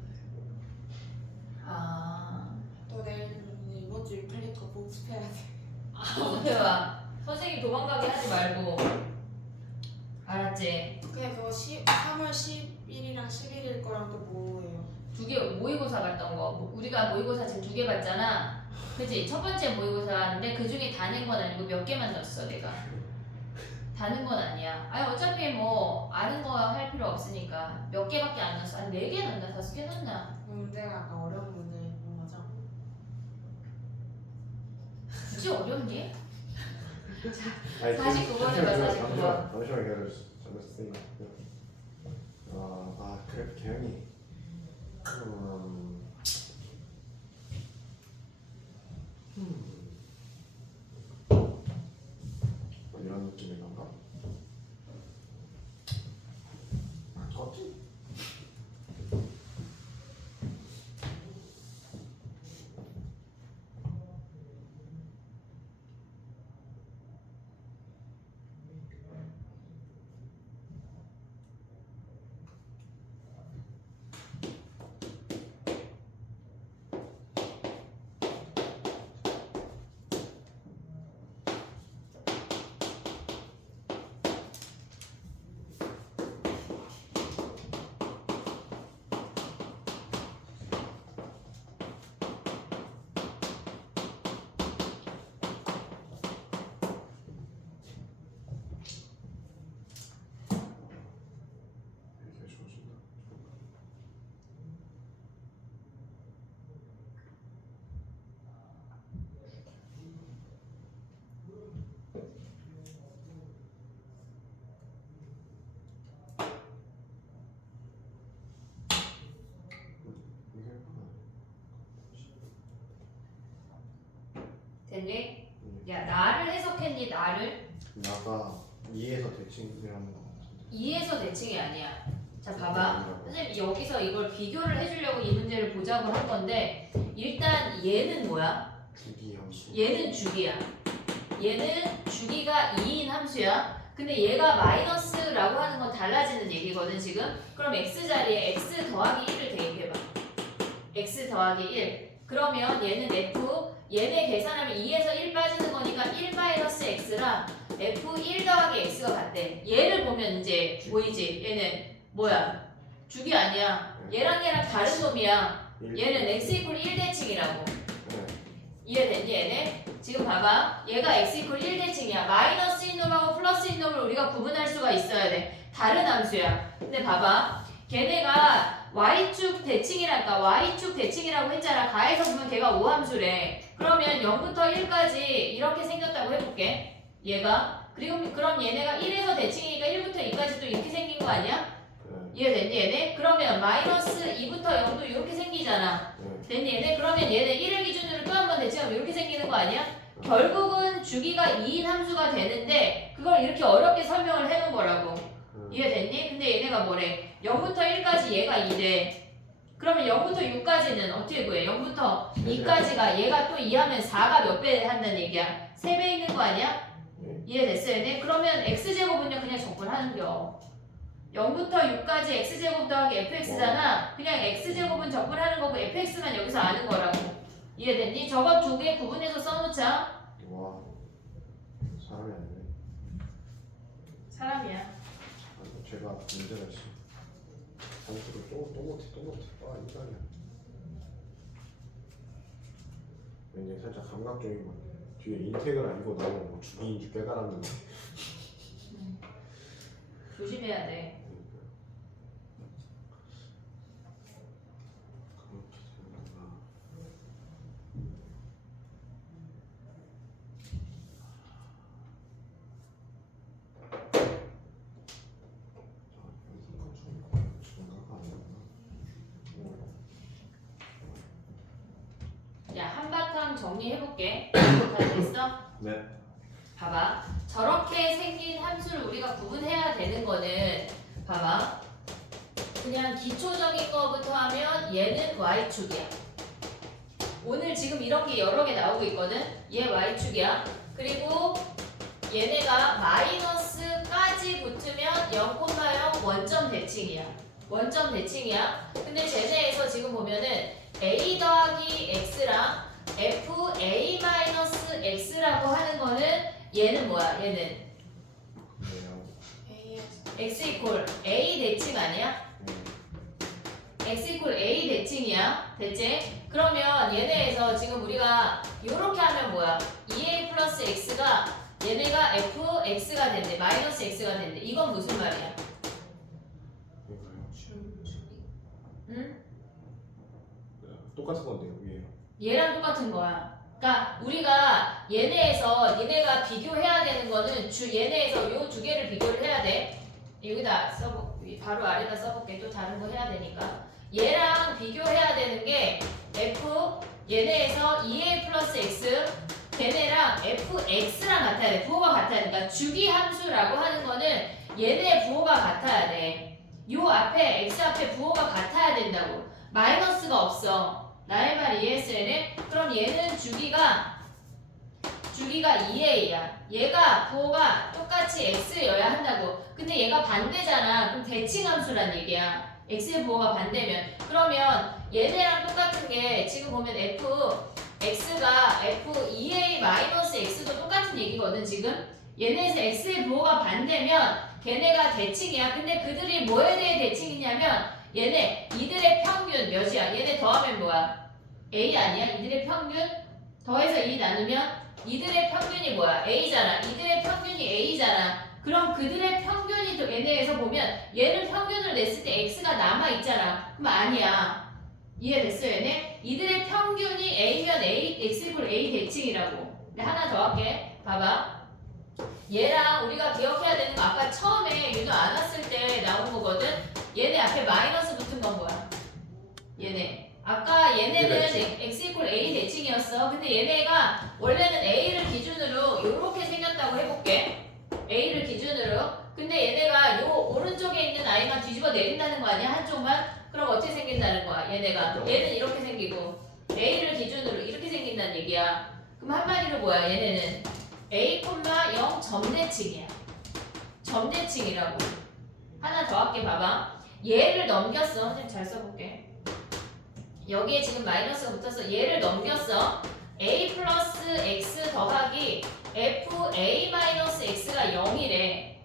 아. 너 내일 이번 주 유클립 거 복습해야 돼. 목표야. 선생님 도망가게 하지 말고. 알았지? 그냥 그거 3월 11일이랑 11일 거랑 또 뭐예요? 두 개 모의고사 갔던 거. 우리가 모의고사 지금 2개 봤잖아. 그치? 첫 번째 모의고사인데 그 중에 다 낸 건 아니고 몇 개만 넣었어 내가. 다는 건 아니야. 아니 어차피 뭐 아는 거 할 필요 없으니까 몇 개밖에 안 넣었어. 한 4개 넣나 5개 넣나? 그 문제가 아까 어려운 문제 본 거죠? 굳이 어렵니? 아니, 49번 해봐, 49번. 잠시만 기다려주세요. 잘못했습니다. 그래 개연이. 이런 느낌인 건가? 어찌? 이렇게 좋아진다. 됐니? 야 나를 해석했니? 나를? 나가 2에서 대칭이라는 거 같은데. 2에서 대칭이 아니야. 자 봐봐. 선생님 여기서 이걸 비교를 해주려고 이 문제를 보자고 한 건데 일단 얘는 뭐야? 주기 함수. 얘는 주기야. 얘는 주기가 2인 함수야. 근데 얘가 마이너스라고 하는 건 달라지는 얘기거든 지금. 그럼 x 자리에 x 더하기 1을 대입해봐. x 더하기 1. 그러면 얘는 f 얘네 계산하면 2에서 1 빠지는 거니까 1 마이너스 x랑 f1 더하기 x가 같대. 얘를 보면 이제 보이지? 얘는 뭐야? 주기 아니야. 얘랑 다른 놈이야. 얘는 x 이퀄 1 대칭이라고. 네. 이해됐니 얘네? 지금 봐봐. 얘가 x 이퀄 1 대칭이야. 마이너스인 놈하고 플러스인 놈을 우리가 구분할 수가 있어야 돼. 다른 함수야. 근데 봐봐. 걔네가 y축 대칭이랄까? y축 대칭이라고 했잖아. 가에서 보면 걔가 5함수래. 그러면 0부터 1까지 이렇게 생겼다고 해볼게. 얘가. 그럼 얘네가 1에서 대칭이니까 1부터 2까지 또 이렇게 생긴 거 아니야? 네. 이해됐니 얘네? 그러면 마이너스 2부터 0도 이렇게 생기잖아. 네. 됐니 얘네? 그러면 얘네 1을 기준으로 또 한 번 대칭하면 이렇게 생기는 거 아니야? 결국은 주기가 2인 함수가 되는데 그걸 이렇게 어렵게 설명을 해놓은 거라고. 이해됐니? 근데 얘네가 뭐래? 0부터 1까지 얘가 2래. 그러면 0부터 6까지는 어떻게 구해? 0부터 2까지가 얘가 또 2하면 4가 몇 배 한다는 얘기야? 3배 있는 거 아니야? 네. 이해됐어 얘네? 그러면 x제곱은요 그냥 적분하는겨. 0부터 6까지 x제곱 더하기 fx잖아. 그냥 x제곱은 적분하는 거고 fx만 여기서 아는 거라고. 이해됐니? 저거 두 개 구분해서 써놓자. 와. 얘가 문제가 있어. 장수를 또 못해. 아 인간이야. 왠지 살짝 감각적인 거. 뒤에 인테그랄 이거 나오면 뭐 주기인 줄 깨달았는데. 조심해야 돼. 야, 한바탕 정리해볼게. 다 됐어? 네. 봐봐. 저렇게 생긴 함수를 우리가 구분해야 되는 거는 봐봐. 그냥 기초적인 거부터 하면 얘는 y축이야. 오늘 지금 이런 게 여러 개 나오고 있거든. 얘 y축이야. 그리고 얘네가 마이너스까지 붙으면 0,0 원점 대칭이야. 원점 대칭이야. 근데 쟤네에서 지금 보면은 a 더하기 x랑 fa-x라고 하는 거는 얘는 뭐야? 얘는 x 이퀄 a 대칭 아니야? x 이퀄 a 대칭이야. 됐지? 그러면 얘네에서 지금 우리가 이렇게 하면 뭐야? 2a 플러스 x가 얘네가 fx가 된대. 마이너스 x가 된대. 이건 무슨 말이야? 응? 똑같은 건데요 위에. 얘랑 똑같은 거야. 그러니까 우리가 얘네에서 얘네가 비교해야 되는 거는 얘네에서 요 두 개를 비교를 해야 돼. 여기다 바로 아래다 써볼게. 또 다른 거 해야 되니까. 얘랑 비교해야 되는 게 f 얘네에서 2a 플러스 x 걔네랑 fx랑 같아야 돼. 부호가 같아야 돼. 그러니까 주기 함수라고 하는 거는 얘네 부호가 같아야 돼. 요 앞에 x 앞에 부호가 같아야 된다고. 마이너스가 없어. 나의 말 이해했어 얘네? 그럼 얘는 주기가 2a야. 얘가 부호가 똑같이 x여야 한다고. 근데 얘가 반대잖아. 그럼 대칭함수란 얘기야. x의 부호가 반대면. 그러면 얘네랑 똑같은 게 지금 보면 x가 f2a-x도 똑같은 얘기거든 지금. 얘네에서 x의 부호가 반대면 걔네가 대칭이야. 근데 그들이 뭐에 대해 대칭이냐면 얘네 이들의 평균 몇이야? 얘네 더하면 뭐야? a 아니야? 이들의 평균 더해서 2 나누면 이들의 평균이 뭐야? a잖아. 이들의 평균이 a잖아. 그럼 그들의 평균이 또 얘네에서 보면 얘는 평균을 냈을 때 x가 남아있잖아. 그럼 아니야. 이해됐어 얘네? 이들의 평균이 a면 x 이퀄 a 대칭이라고. 근데 하나 더 할게. 봐봐. 얘랑 우리가 기억해야 되는 거 아까 처음에 유도 안 왔을 때 나온 거거든. 얘네 앞에 마이너스 붙은 건 뭐야? 얘네. 아까 얘네는 x 이퀄 a 대칭이었어. 근데 얘네가 원래는 a를 기준으로 이렇게 생겼다고 해볼게. a를 기준으로. 근데 얘네가 요 오른쪽에 있는 아이만 뒤집어 내린다는 거 아니야? 한쪽만? 그럼 어떻게 생긴다는 거야? 얘네가. 얘는 이렇게 생기고 a를 기준으로 이렇게 생긴다는 얘기야. 그럼 한마디로 뭐야? 얘네는 a, 0 점대칭이야. 점대칭이라고. 하나 더 할게. 봐봐. 얘를 넘겼어. 선생님 잘 써볼게. 여기에 지금 마이너스가 붙어서 얘를 넘겼어. a 플러스 x 더하기 fa-x가 0이래.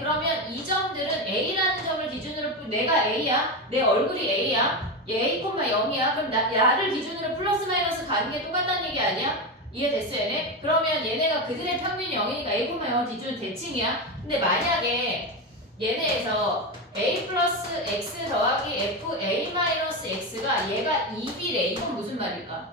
그러면 이 점들은 a라는 점을 기준으로 내가 a야. 내 얼굴이 a야. 얘 a, 0이야. 그럼 야를 기준으로 플러스 마이너스 가는 게 똑같다는 얘기 아니야? 이해됐어 얘네? 그러면 얘네가 그들의 평균이 0이니까 a, 0 기준 대칭이야. 근데 만약에 얘네에서 a 플러스 x 더하기 fa-x가 얘가 2비래. 이건 무슨 말일까?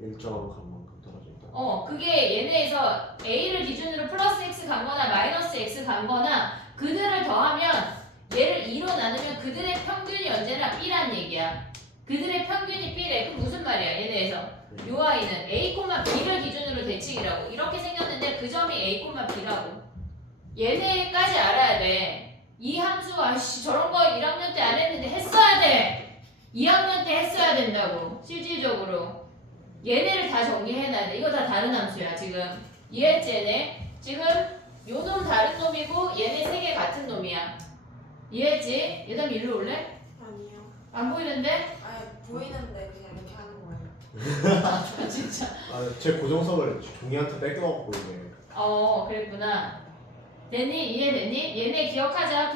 1점 간 만큼 떨어진다. 그게 얘네에서 a를 기준으로 플러스 x 간 거나 마이너스 x 간 거나 그들을 더하면 얘를 2로 나누면 그들의 평균이 언제나 b란 얘기야. 그들의 평균이 b래. 그럼 무슨 말이야 얘네에서? 요 아이는 a, b를 기준으로 대칭이라고. 이렇게 생겼는데 그 점이 a, b라고. 얘네까지 알아야 돼. 이 함수가 저런 거 1학년 때 안 했는데 했어야 돼. 2학년 때 했어야 된다고. 실질적으로. 얘네를 다 정리해놔야 돼. 이거 다 다른 함수야 지금. 이해했지 얘네? 지금 요 놈 다른 놈이고 얘네 세 개 같은 놈이야. 이해했지? 얘들아 일로 올래? 아니요. 안 보이는데? 아니 보이는데 그냥 이렇게 하는 거예요. 진짜. 제 고정성을 종이한테 뺏겨갖고 이게. 그랬구나. 됐니? 이해됐니? 얘네 기억하자.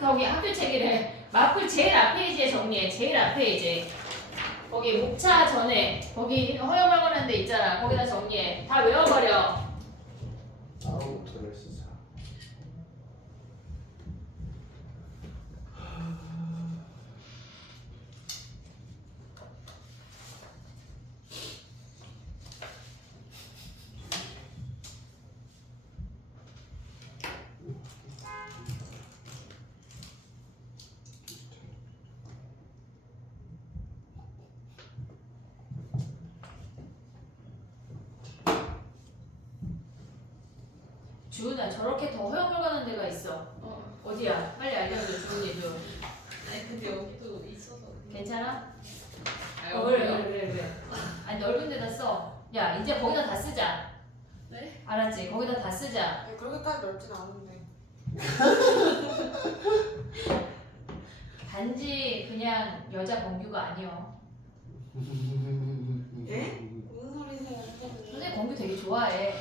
거기 학교 책이래. 마플 제일 앞 페이지에 정리해. 제일 앞 페이지. 거기 목차 전에 거기 허여멀건한 데 있잖아. 거기다 정리해. 다 외워버려. 따로부터를 쓰자. 주은아 저렇게 더 허여멀건한 데가 있어. 어디야? 빨리 알려줘 주은이도. 아니 근데 여기도 있어서. 괜찮아? 아, 그래. 아니 넓은 데다 써. 야 이제 거기다 다 쓰자. 네? 알았지? 거기다 다 쓰자. 아니, 그렇게까지 넓진 않은데. 단지 그냥 여자 공규가 아니여. 예? 무슨 소리세요? 선생님 공규 되게 좋아해.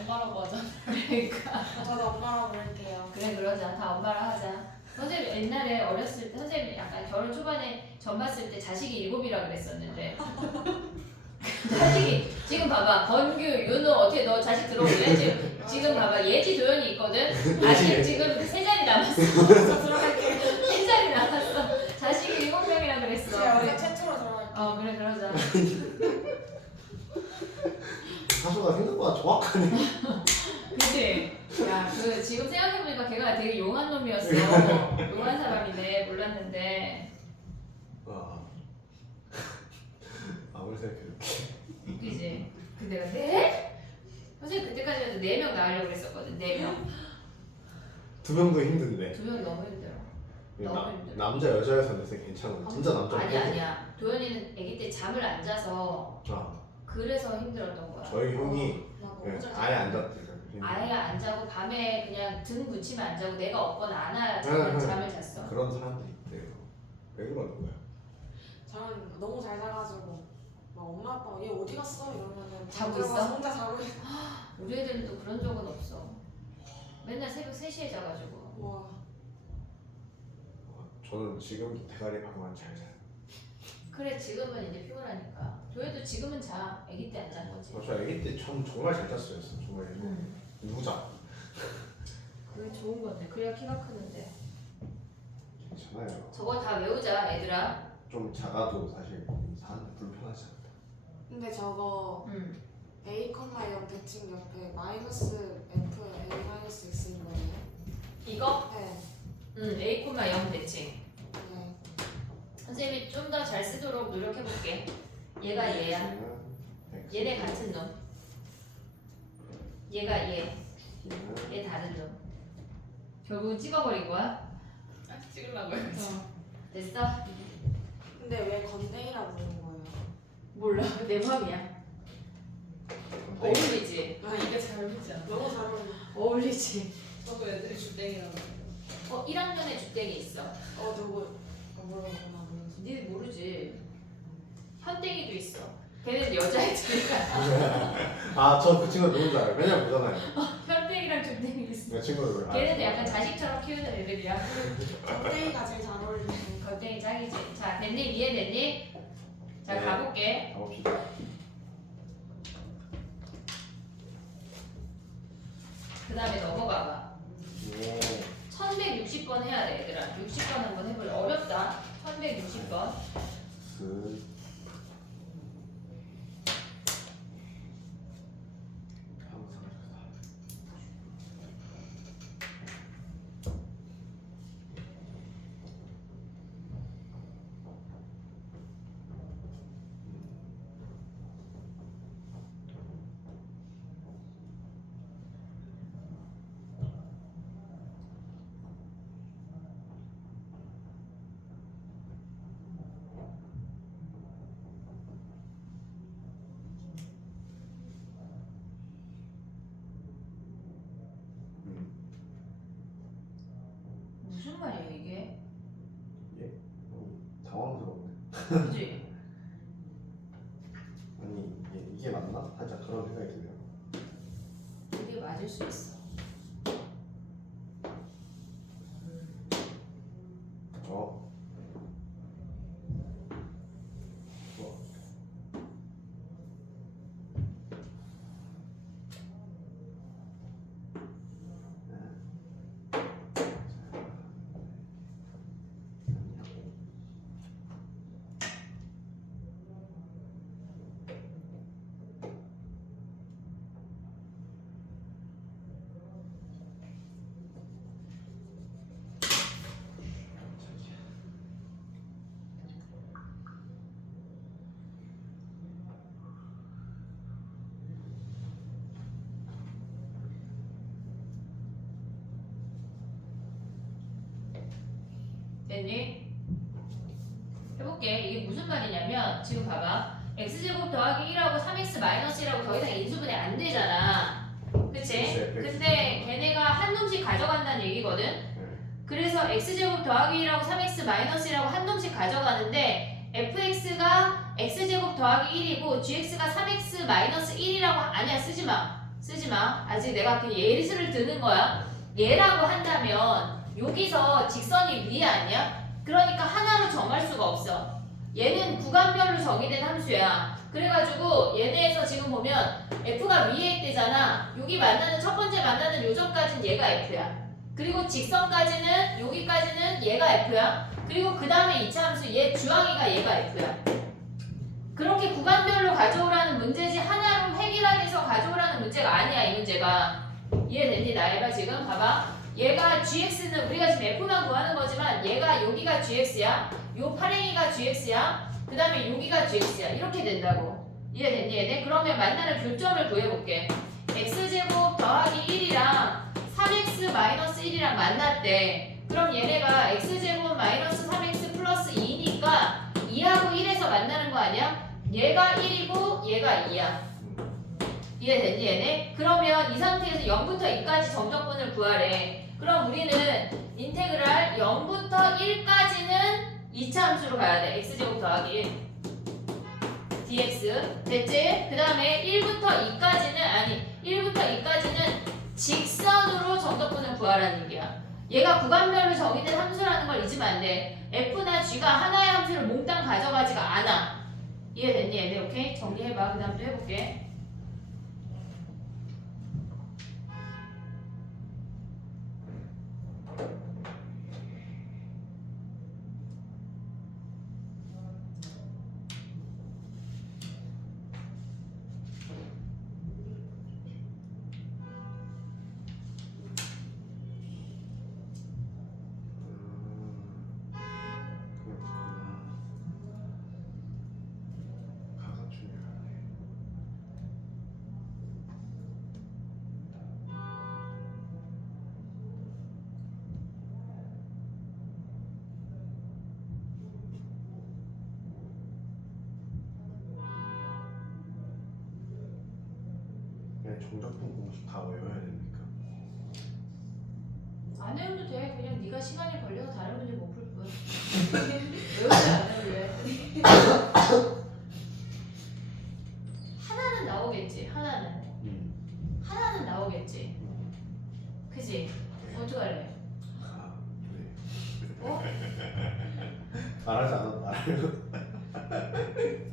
엄마라고 하자. 그러니까. 저도 엄마라고 부를게요. 그래 그러자. 다 엄마랑 하자. 선생님 옛날에 어렸을 때 선생님 약간 결혼 초반에 전 봤을 때 자식이 7이라 그랬었는데 자식이 지금 봐봐 건규 윤호 어떻게 너 자식 들어올래? 지금 봐봐 예지 도연이 있거든. 아직 지금 3자리 남았어. 저 들어갈게요. 3자리 남았어. 자식이 7명이라 그랬어. 제가 여기서 최초로 들어갈게요. 그래 그러자. 사수가 생각보다 정확하네. 그치? 야, 지금 생각해보니까 걔가 되게 용한 놈이었어. 용한 사람이네. 몰랐는데. 아무리 생각해도 웃기지? 근데 내가 네? 선생님 그때까지만 해도 4명 나가려고 그랬었거든. 4명. 2명도 힘든데. 2명 너무 힘들어. 너무 힘들어. 남자 여자에서는 괜찮아. 진짜 남자. 아니야. 도현이는 아기 때 잠을 안 자서 그래서 힘들었던 거야. 저희 형이 나 너무 잘 아예 안 잤대요. 아예 안 자고 밤에 그냥 등 붙이면 안 자고 내가 없거나 안아야 잠을 잤어. 그런 사람들이 있대요. 왜 그러는 거야? 저는 너무 잘 자가지고 막 엄마 아빠가 얘 어디 갔어? 이러면은 자고 들어가서 있어? 혼자 자고 있어. 우리 애들은 또 그런 적은 없어. 맨날 새벽 3시에 자가지고. 와. 저는 지금 대가리 방만 잘 자요. 그래 지금은 이제 피곤하니까. 도현도 지금은 자. 아기 때 안 잔 거지. 저 아기 때 정말 잘 잤어요. 정말 무자. 그게 좋은 건데. 그래야 키가 크는데. 괜찮아요. 저거 다 외우자 얘들아. 좀 작아도 사실 사는데 불편하지 않다. 근데 저거 A, 0 대칭 옆에 마이너스 F, A 마이너스 X인 거예요? 이거? 네. A, 0 대칭. 네. 선생님이 좀 더 잘 쓰도록 노력해볼게. 얘가 얘야. 얘네 같은 놈. 얘가 얘. 얘 다른 놈. 결국은 찍어버린 거야? 찍으려고 해야지. 됐어? 근데 왜 건데이라고 부르는 거예요? 몰라. 내 맘이야. 어울리지? 아 이게 잘 어울리지 않아. 너무 잘 어울려. 어울리지? 저도 애들이 주땡이라고 해요. 1학년에 주땡이 있어. 누구? 모르겠구나. 니들 모르지? 현땡이도 있어. 걔네들 여자애들이야. 저 그 친구 누군지 알아요. 맨날 보잖아요. 현땡이랑 주땡이 있어. 내 친구들. 걔네들 약간 자식처럼 키우는 애들이야. 건데이가 제일 잘 어울리네. 걸땡이 짱이지. 자, 됐니? 이해됐니? 자, 네. 가볼게. 가봅시다. 그 다음에 넘어가봐. 오. 1160번 해야 돼, 얘들아. 60번 한번 해볼래? 어렵다. 1160번. 무슨 말이야, 이게? 당황스러운데. 그지? 아니 이게 맞나? 살짝 그런 생각이 드네요. 이게 맞을 수 있어. 됐니? 해볼게. 이게 무슨 말이냐면 지금 봐봐. x제곱 더하기 1하고 3x 마이너스 1하고 더 이상 인수분해 안 되잖아. 그치? 근데 걔네가 한 놈씩 가져간다는 얘기거든. 그래서 x제곱 더하기 1하고 3x 마이너스 1하고 한 놈씩 가져가는데 fx가 x제곱 더하기 1이고 gx가 3x 마이너스 1이라고 아니야 쓰지마 아직 내가 그냥 예시를 드는 거야. 얘라고 한다면 여기서 직선이 위에 아니야? 그러니까 하나로 정할 수가 없어. 얘는 구간별로 정의된 함수야. 그래가지고 얘네에서 지금 보면 f가 위에 있대잖아. 여기 만나는 첫 번째 만나는 요점까지는 얘가 f야. 그리고 직선까지는 여기까지는 얘가 f야. 그리고 그 다음에 2차 함수 얘 주황이가 얘가 f야. 그렇게 구간별로 가져오라는 문제지 하나로 획일화해서 가져오라는 문제가 아니야. 이 문제가 이해됐니? 나 해봐. 지금 봐봐. 얘가 gx는 우리가 지금 f만 구하는 거지만 얘가 여기가 gx야. 요 파랭이가 gx야. 그 다음에 여기가 gx야. 이렇게 된다고. 이해됐니 얘네? 그러면 만나는 교점을 구해볼게. x제곱 더하기 1이랑 3x 마이너스 1이랑 만났대. 그럼 얘네가 x제곱 마이너스 3x 플러스 2니까 2하고 1에서 만나는 거 아니야? 얘가 1이고 얘가 2야. 이해됐니 얘네? 그러면 이 상태에서 0부터 2까지 정적분을 구하래. 그럼 우리는 인테그랄 0부터 1까지는 2차 함수로 가야 돼. x제곱 더하기 1 dx 됐지? 그 다음에 1부터 2까지는 직선으로 정적분을 구하라는 얘기야. 얘가 구간별로 정의된 함수라는 걸 잊으면 안 돼. f나 g가 하나의 함수를 몽땅 가져가지가 않아. 이해됐니 얘네? 오케이? 정리해봐. 그 다음 또 해볼게. 정적분 공식 다 외워야 됩니까? 안 외워도 돼. 그냥 네가 시간이 걸려서 다른 문제 못 풀 뿐. 외우지 안 외울래. 하나는 나오겠지. 하나는 나오겠지. 그지? 어떡할래? 아, 네. 어? 말하지 않아도 알아요.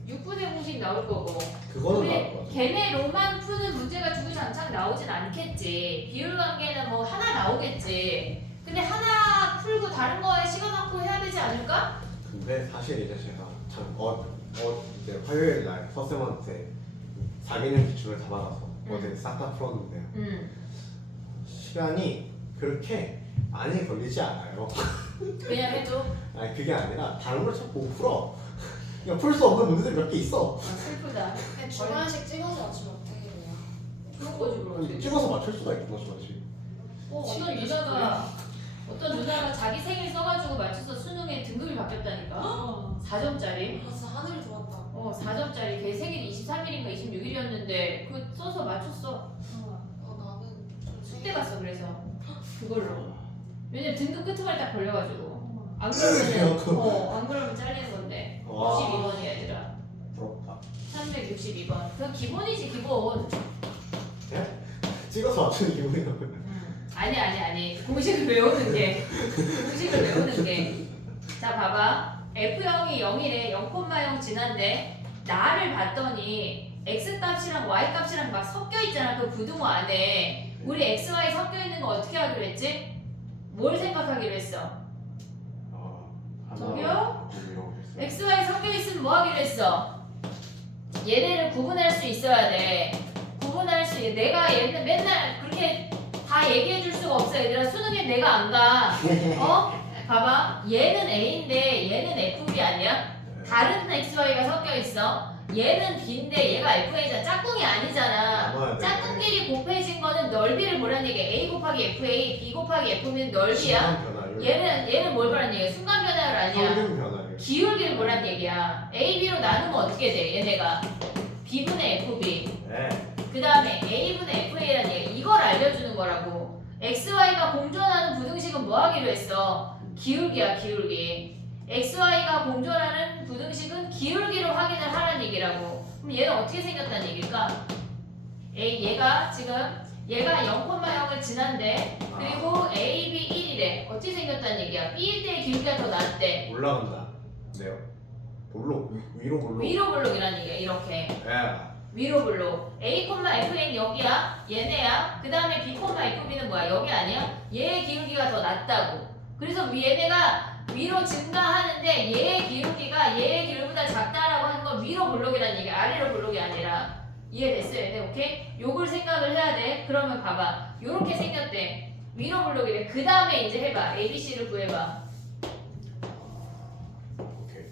6분의 공식 나올 거고. 그거는 우리 나올 것 같아. 걔네로만 푸는 문제가 주구장창 나오진 않겠지. 비율 관계는 뭐 하나 나오겠지. 근데 하나 풀고 다른 거에 시간 확보 해야 되지 않을까? 근데 사실 이제 제가 참 이제 화요일 날 서쌤한테 4개년 기출을 다 받아서 어제 싹 다 풀었는데요. 시간이 그렇게 많이 걸리지 않아요. 그냥 해줘. 아니 그게 아니라 다른 걸 자꾸 못 풀어. 그냥 풀 수 없는 문제들이 몇 개 있어. 슬프다. 그냥 주관식 찍어서 맞추면 어떻게 돼요? 좋은 거지 그럼. 찍어서 맞출 수가 있구나 저지. 어떤 누나가 자기 생일 써가지고 맞춰서 수능에 등급이 바뀌었다니까. 4점짜리. 진짜 하늘이 좋았다. 4점짜리. 걔 생일이 23일인가 26일이었는데 그거 써서 맞췄어. 나는 좀 숙대 갔어 그래서 그걸로. 왜냐면 등급 끄트머리 딱 걸려가지고. 안 그러면 잘리는 건데. 와. 62번이야 얘들아. 부럽다. 362번. 그건 기본이지 기본. 찍어서 맞추는 기분이라고. 아니. 공식을 외우는 게. 자 봐봐. F형이 0이래. 0,0 지난데 나를 봤더니 X값이랑 Y값이랑 막 섞여 있잖아. 그 부등호 안에. 우리 X, Y 섞여 있는 거 어떻게 하기로 했지? 뭘 생각하기로 했어? 저기요? X, Y 섞여 있으면 뭐 하기로 했어? 얘네를 구분할 수 있어야 돼. 내가 얘는 맨날 그렇게 다 얘기해 줄 수가 없어. 얘들아 수능에 내가 안 가. 봐봐. 얘는 A인데 얘는 FB 아니야? 다른 XY가 섞여 있어. 얘는 B인데 얘가 FA잖아. 짝꿍이 아니잖아. 짝꿍끼리 곱해진 거는 넓이를 보라는 얘기야. A 곱하기 FA, B 곱하기 F는 넓이야. 변화 얘는 뭘 보란 얘기야? 순간 변화율 아니야. 평균 변화율. 기울기를 보란 얘기야. A, B로 나누면 어떻게 돼? 얘네가 B분의 FB. 네. 그 다음에 A분의 FA라는 얘기야. 이걸 알려주는 거라고. XY가 공존하는 부등식은 뭐 하기로 했어? 기울기야, 기울기. XY가 공존하는 부등식은 기울기로 확인을 하라는 얘기라고. 그럼 얘는 어떻게 생겼다는 얘기일까? 얘가 지금 얘가 0,0을 지난데 그리고 A, B 1이래. 어떻게 생겼다는 얘기야? B일 때의 기울기가 더 낮대. 올라간다. 네요. 볼록 위로 볼록. 위로 블록이라는 얘기야. 이렇게. 예. 위로 블록. A, F는 여기야. 얘네야. 그 다음에 B, FB는 뭐야? 여기 아니야? 얘의 기울기가 더 낮다고. 그래서 얘네가 위로 증가하는데 얘의 기울기가 얘의 기울기보다 작다라고 하는 건 위로 블록이라는 얘기야. 아래로 블록이 아니라. 이해됐어요? 얘네 오케이? 요걸 생각을 해야 돼. 그러면 봐봐. 요렇게 생겼대. 위로 블록이래. 그 다음에 이제 해봐. ABC를 구해봐. 오케이.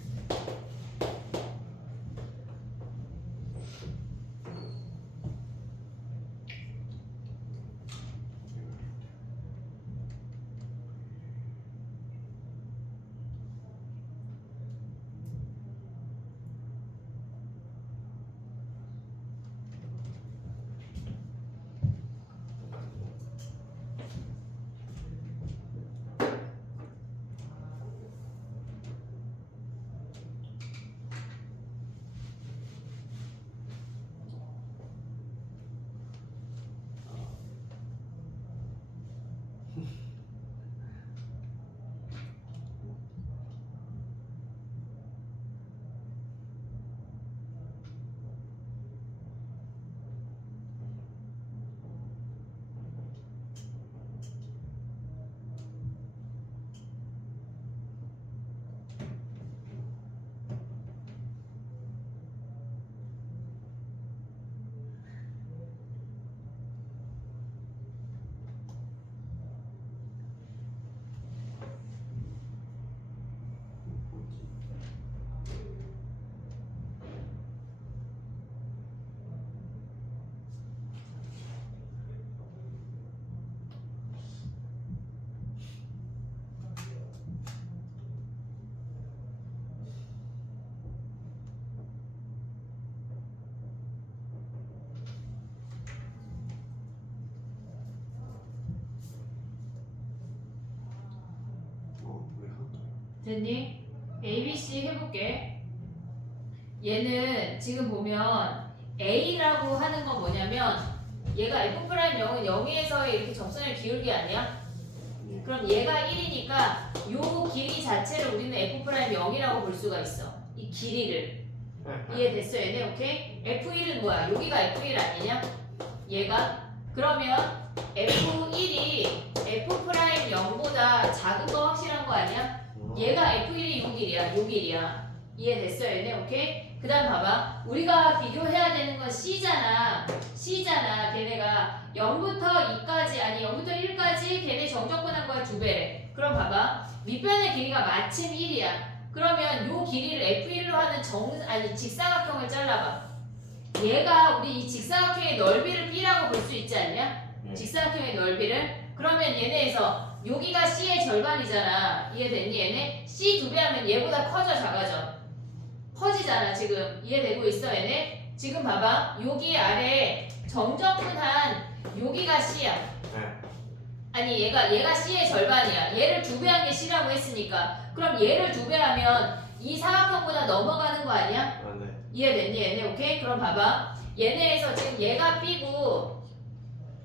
됐니? ABC 해볼게. 얘는 지금 보면 A라고 하는 건 뭐냐면 얘가 F'0은 0에서의 이렇게 접선의 기울기 아니야? 예. 그럼 얘가 1이니까 요 길이 자체를 우리는 F'0이라고 볼 수가 있어. 이 길이를. 이해됐어 얘네? 오케이? F1은 뭐야? 여기가 F1 아니냐? 얘가? 그러면 F1이 F'0보다 작은 거 확실한 거 아니야? 얘가 F1이 요 길이야. 요 길이야. 이해됐어 얘네? 오케이? 그 다음 봐봐. 우리가 비교해야 되는 건 C잖아. C잖아. 걔네가 0부터 2까지 아니 0부터 1까지 걔네 정적분한 거야 2배래. 그럼 봐봐. 밑변의 길이가 마침 1이야. 그러면 요 길이를 F1로 하는 직사각형을 잘라봐. 얘가 우리 이 직사각형의 넓이를 B라고 볼 수 있지 않냐? 네. 직사각형의 넓이를. 그러면 얘네에서 여기가 C의 절반이잖아. 이해됐니 얘네? C 2배 하면 얘보다 커져 작아져? 커지잖아 지금. 이해되고 있어 얘네? 지금 봐봐. 여기 아래 정적분한 여기가 C야. 네. 아니 얘가 C의 절반이야. 얘를 2배 한 게 C라고 했으니까. 그럼 얘를 2배 하면 이 사각형보다 넘어가는 거 아니야? 아, 네. 이해됐니 얘네? 오케이? 그럼 봐봐. 얘네에서 지금 얘가 B고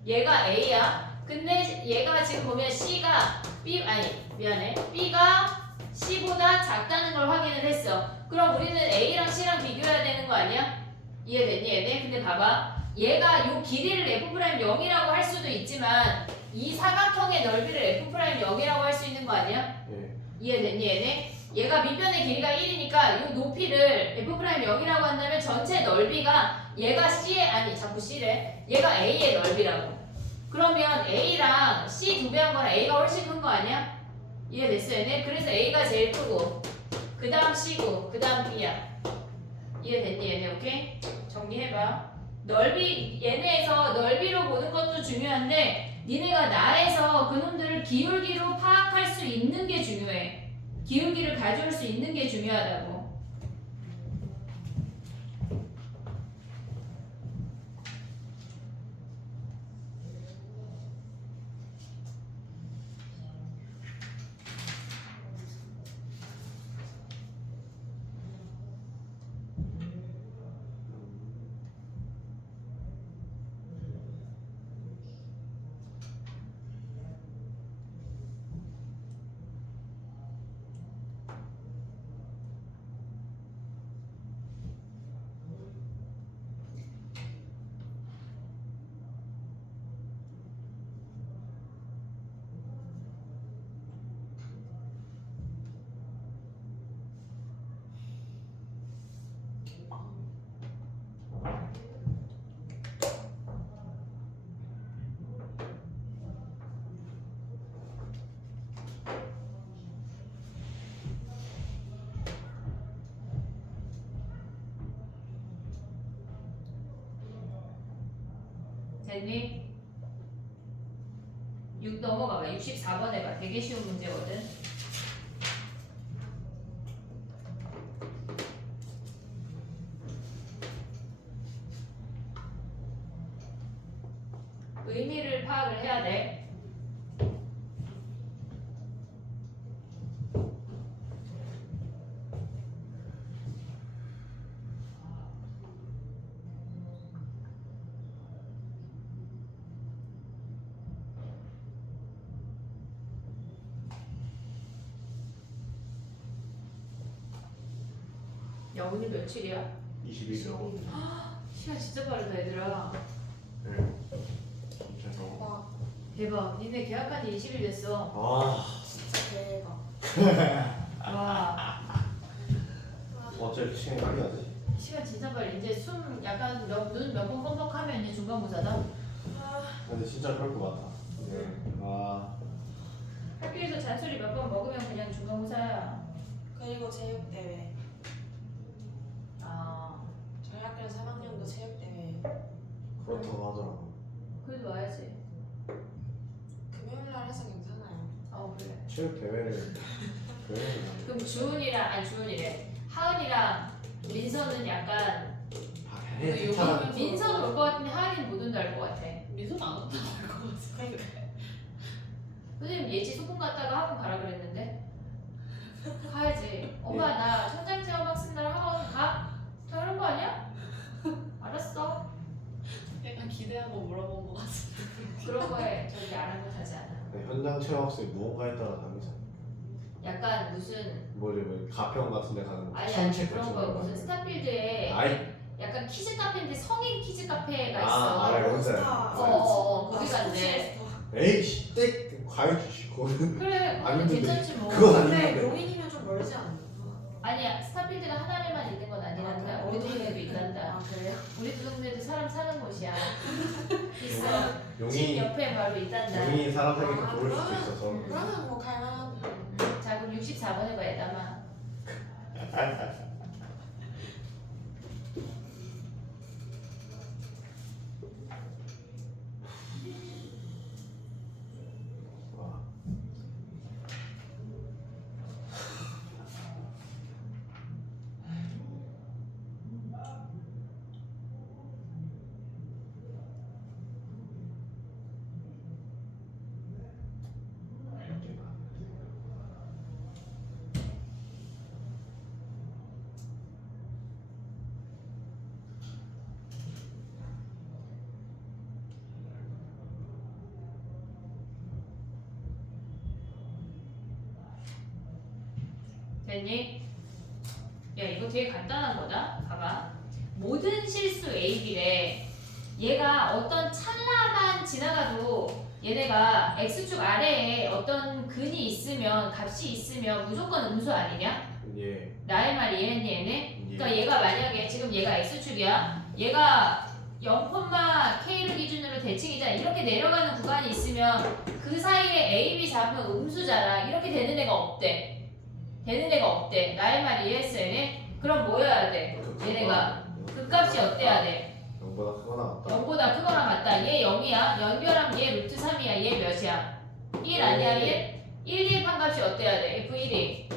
얘가 A야. 근데 얘가 지금 보면 C가 B 아니 미안해. B가 C보다 작다는 걸 확인을 했어. 그럼 우리는 A랑 C랑 비교해야 되는 거 아니야? 이해됐니 얘네? 근데 봐봐. 얘가 요 길이를 F'0이라고 할 수도 있지만 이 사각형의 넓이를 F'0이라고 할 수 있는 거 아니야? 예. 이해됐니 얘네? 얘가 밑변의 길이가 1이니까 이 높이를 F'0이라고 한다면 전체 넓이가 얘가 C의 아니 자꾸 C래. 얘가 A의 넓이라고. 그러면 A랑 C 2배 한 거랑 A가 훨씬 큰 거 아니야? 이해됐어 얘네? 그래서 A가 제일 크고 그 다음 C고 그 다음 B야. 이해됐니 얘네? 오케이? 정리해봐. 넓이 얘네에서 넓이로 보는 것도 중요한데 니네가 나에서 그놈들을 기울기로 파악할 수 있는 게 중요해. 기울기를 가져올 수 있는 게 중요하다고. 됐니? 6 넘어가봐. 64번 해봐. 되게 쉬운 문제거든. 의미를 파악을 해야 돼. 야, 오늘 며칠이야? 21일. 시간 진짜 빠르다, 얘들아. 네. 진짜 너무. 대박. 니네 계약한 지 20일 됐어. 아, 진짜 대박. 와. 어째 시간이 많이 가지? 시간 진짜 빨리. 이제 숨 약간 눈 몇 번 껌뻑하면 이제 중간고사다. 근데 진짜 그럴 것 같아. 네. 아, 학교에서 잔소리 몇 번 먹으면 그냥 중간고사야. 그리고 체육대회. 아, 저희 학교는 3학년도 체육대회. 그렇다고 하더라고. 그래도 와야지. 금요일날 해서 괜찮아요. 그래. 체육 대회를 그럼 주은이래. 하은이랑 민서는 약간 민서는 올 것 같은데 하은이는 못 온다 할 것 같아. 미소는 안 온다고 할 것 같아. 선생님 예지 소풍 갔다가 학원 가라 그랬는데 가야지. 엄마 나 천장체험 학습 날 학원 가? 저런 거 아니야? 알았어. 약간 기대하고 물어본 것 같아. 그런 거에 저기 아랑곳하지 않아. 네, 현장 체험학생이 무언가에 따라 다르잖아. 약간 무슨 뭐지 뭐 가평 같은 데 가는 거 아니 산책 그런 같은 거 무슨 스타필드에 아이 약간 키즈 카페인데 성인 키즈 카페가 아, 있어. 알아, 뭔지 알아. 거기 간대. 에이씨 땡 과일 주시고 그래 안 그건 힘든데. 괜찮지 뭐. 그건 근데 아닌데 용인이면 좀 멀지 않나? 아니야 스타필드가 하나에만 있는 건 아니란다. 우리 동네도 있단다. 아 그래요? 우리 동네도 사람 사는 곳이야. 있어. 집 용이 옆에 바로 있단다. 용이 사람 살기가 아, 좋을 수도 그러면- 있어서 그러면 뭐 갈만한. 자 그럼 64번 해봐 에다마. 와. 됐니? 야 이거 되게 간단한 거다. 봐봐. 모든 실수 A, B래. 얘가 어떤 찰나만 지나가도 얘네가 X축 아래에 어떤 근이 있으면 값이 있으면 무조건 음수 아니냐? 예. 나의 말 이해했니 얘네? 예. 그러니까 얘가 만약에 지금 얘가 X축이야. 얘가 0,K를 기준으로 대칭이잖아. 이렇게 내려가는 구간이 있으면 그 사이에 A, B 잡으면 음수잖아. 이렇게 되는 애가 없대. 되는 애가 없대. 나의 말 이해했어 얘네? 그럼 뭐 해야 돼? 얘네가 그 값이 어때야 돼? 0보다 크거나 같다. 0보다 크거나 같다. 얘 0이야. 연결하면 얘 루트 3이야. 얘 몇이야? 1 아니야 1? 1 대입한 값이 어때야 돼? F1이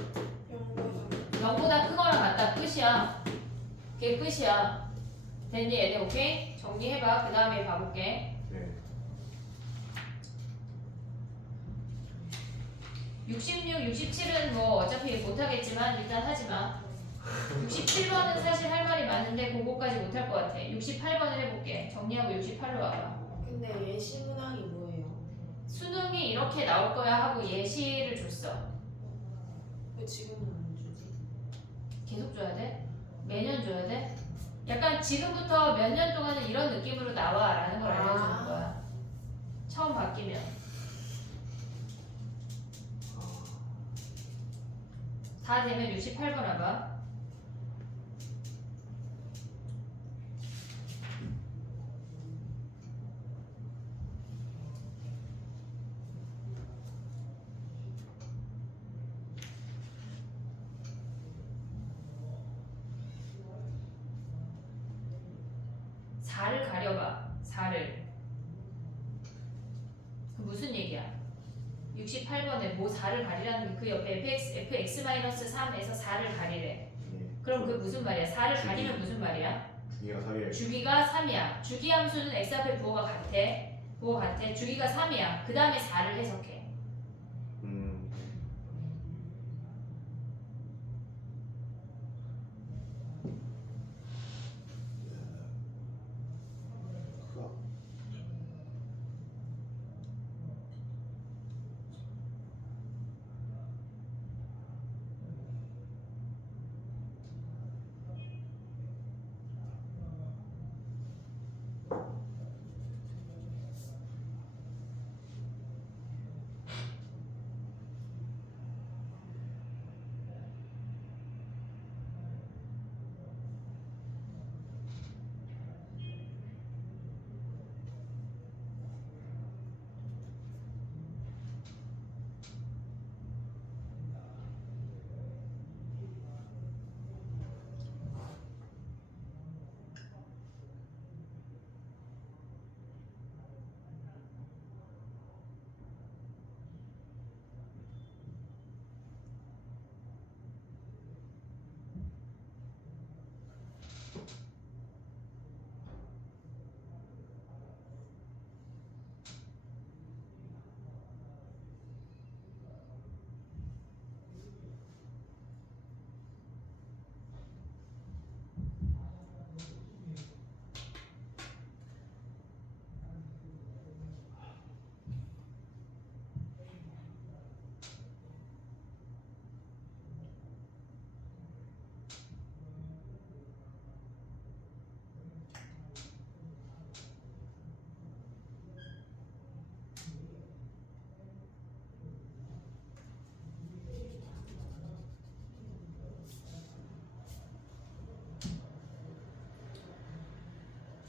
0보다 크거나 같다. 끝이야. 그게 끝이야. 됐니 얘네? 오케이? 정리해봐. 그 다음에 봐볼게. 네. 66, 67은 뭐 어차피 못하겠지만 일단 하지마. 67번은 사실 할 말이 많은데 그거까지 못할 것 같아. 68번을 해볼게. 정리하고 68로 와봐. 근데 예시 문항이 뭐예요? 수능이 이렇게 나올 거야 하고 예시를 줬어. 왜 지금은 안 주지? 계속 줘야 돼? 매년 줘야 돼? 약간 지금부터 몇 년 동안은 이런 느낌으로 나와 라는 걸 알려주는 거야. 처음 바뀌면. 다 되면 68번 와봐. 를 가려봐. 4를. 그 무슨 얘기야? 68번에 뭐 4를 가리라는 게 그 옆에 fx-3에서 4를 가리래. 예. 그럼 그게 무슨 말이야? 4를 가리면 무슨 말이야? 주기가 3이에요. 주기가 3이야. 주기 함수는 x 앞에 부호가 같아. 주기가 3이야. 그 다음에 4를 해석해.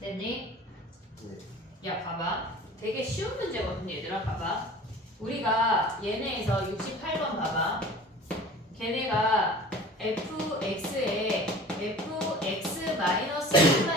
됐니? 네. 야 봐봐. 되게 쉬운 문제거든 얘들아. 봐봐. 우리가 얘네에서 68번 봐봐. 걔네가 fx에 fx-1만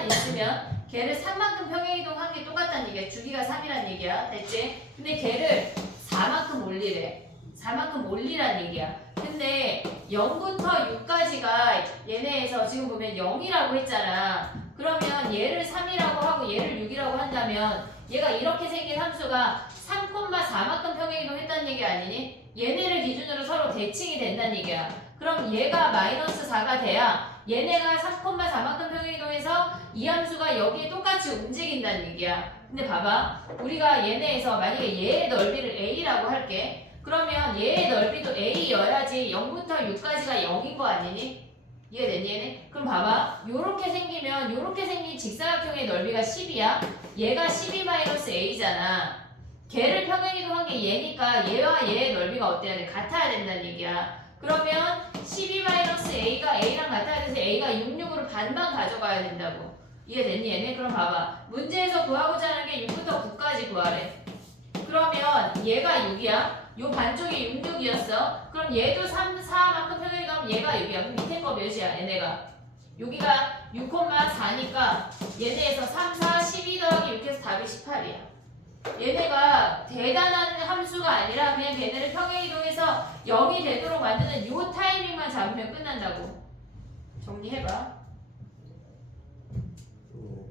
있으면 걔를 3만큼 평행이동한 게 똑같다는 얘기야. 주기가 3이란 얘기야. 됐지? 근데 걔를 4만큼 올리래. 4만큼 올리란 얘기야. 근데 0부터 6까지가 얘네에서 지금 보면 0이라고 했잖아. 그러면 얘를 3이라고 하고 얘를 6이라고 한다면 얘가 이렇게 생긴 함수가 3,4만큼 평행이동 했다는 얘기 아니니? 얘네를 기준으로 서로 대칭이 된다는 얘기야. 그럼 얘가 마이너스 4가 돼야 얘네가 3,4만큼 평행이동해서 이 함수가 여기에 똑같이 움직인다는 얘기야. 근데 봐봐. 우리가 얘네에서 만약에 얘의 넓이를 a라고 할게. 그러면 얘의 넓이도 a여야지 0부터 6까지가 0인 거 아니니? 이해되니 얘네? 그럼 봐봐. 요렇게 생기면 요렇게 생긴 직사각형의 넓이가 10이야. 얘가 12-a잖아. 걔를 평행이동한 게 얘니까 얘와 얘의 넓이가 어때야 돼? 같아야 된다는 얘기야. 그러면 12-a가 a랑 같아야 돼서 a가 66으로 반반 가져가야 된다고. 이해됐니 얘네? 그럼 봐봐. 문제에서 구하고자 하는 게 6부터 9까지 구하래. 그러면 얘가 6이야. 요 반쪽이 66이었어. 그럼 얘도 4만큼 평행이동하면 얘가 6이야. 그럼 밑에 거 몇이야? 얘네가 여기가 6,4니까 얘네에서 3, 4, 12 더하기 6해서 답이 18이야. 얘네가 대단한 함수가 아니라 그냥 걔네를 평행이동해서 0이 되도록 만드는 요 타이밍만 잡으면 끝난다고. 정리해봐. 네.